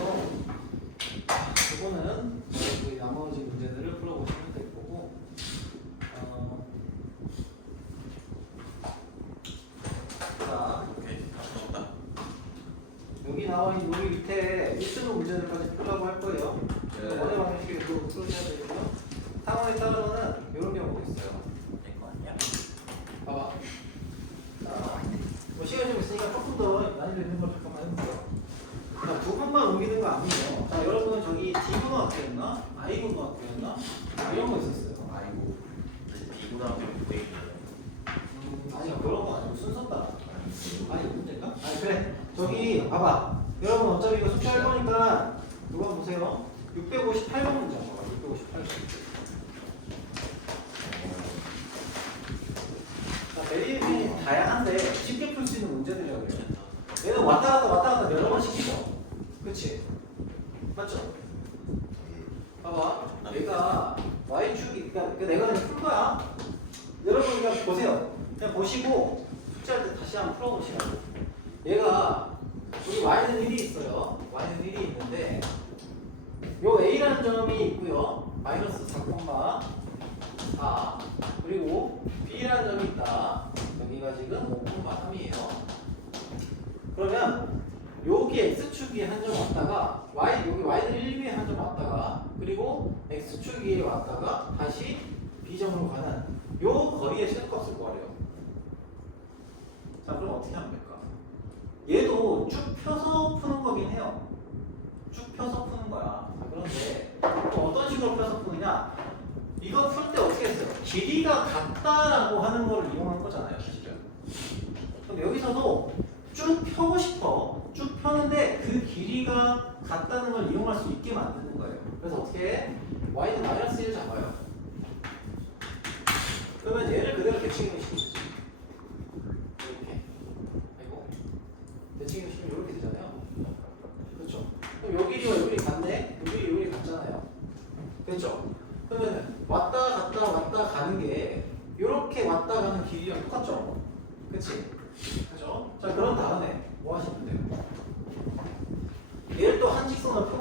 이거는 우리 나머지 문제들을 풀어보시면 될 거고. 자. 오케이 다 풀었다. 여기 나와 있는 여기 밑에 1등급 문제들까지 풀라고 할 거예요. 네. 원의 방식으로 풀어주셔야 되고요. 상황에 따라서는 이런 경우가 있어요. 된 거 아니야? 봐봐. 자, 뭐 시간이 좀 있으니까 조금 더 난이도 있는 걸 잠깐만 해볼게요. 자, 부분만 옮기는 거 아니에요. 자, 여러분 저기 D고등학교였나? I고등학교였나? 이런 거 있었어요. 아이고. 비고등학교 보이는 아니 그런 거 아니고 순서 따라. 아니 문제인가? 아니 그래. 저기 봐봐. 여러분 어차피 이거 숙제할 거니까 누가 보세요. 658번 문제 한번 봐. 658번. 자, 대리인이 다양한데 쉽게 풀 수 있는 문제들이라고 그래요. 얘는 왔다 갔다 여러 번 시키죠. 그치? 맞죠? 봐봐. 얘가 Y축이, 그러니까 내가 그냥 풀 거야. 여러분 그냥 보세요. 그냥 보시고 숙제할 때 다시 한번 풀어보시라고. 얘가 우리 Y는 1이 있어요. Y는 1이 있는데 요 A라는 점이 있고요. 마이너스 4,4 그리고 B라는 점이 있다. 여기가 지금 5,3이에요. 그러면 여기 X축 위에 한 점 왔다가 여기 Y는 1 위에 한 점 왔다가 그리고 X축 위에 왔다가 다시 B점으로 가는 요 거리의 최소값을 구하래요. 자 그럼 어떻게 하면 될까? 얘도 쭉 펴서 푸는 거긴 해요. 쭉 펴서 푸는 거야. 자, 그런데 또 어떤 식으로 펴서 푸느냐? 이거 풀 때 어떻게 했어요? 길이가 같다라고 하는 거를 이용한 거잖아요, 사실은. 그럼 여기서도 쭉 펴고 싶어. 쭉 펴는데 그 길이가 같다는 걸 이용할 수 있게 만드는 거예요. 그래서 어떻게 해? y는 마이너스 1 잡아요. 그러면 얘를 그대로 대칭을 시키죠. 이렇게. 아이고. 대칭을 시키면 이렇게 되잖아요. 그렇죠? 그럼 요 길이와 요 길이 같네? 요 길이 요 길이 같잖아요. 됐죠? 그러면 왔다 갔다 가는 게 이렇게 왔다 가는 길이랑 똑같죠? 그치? 그죠?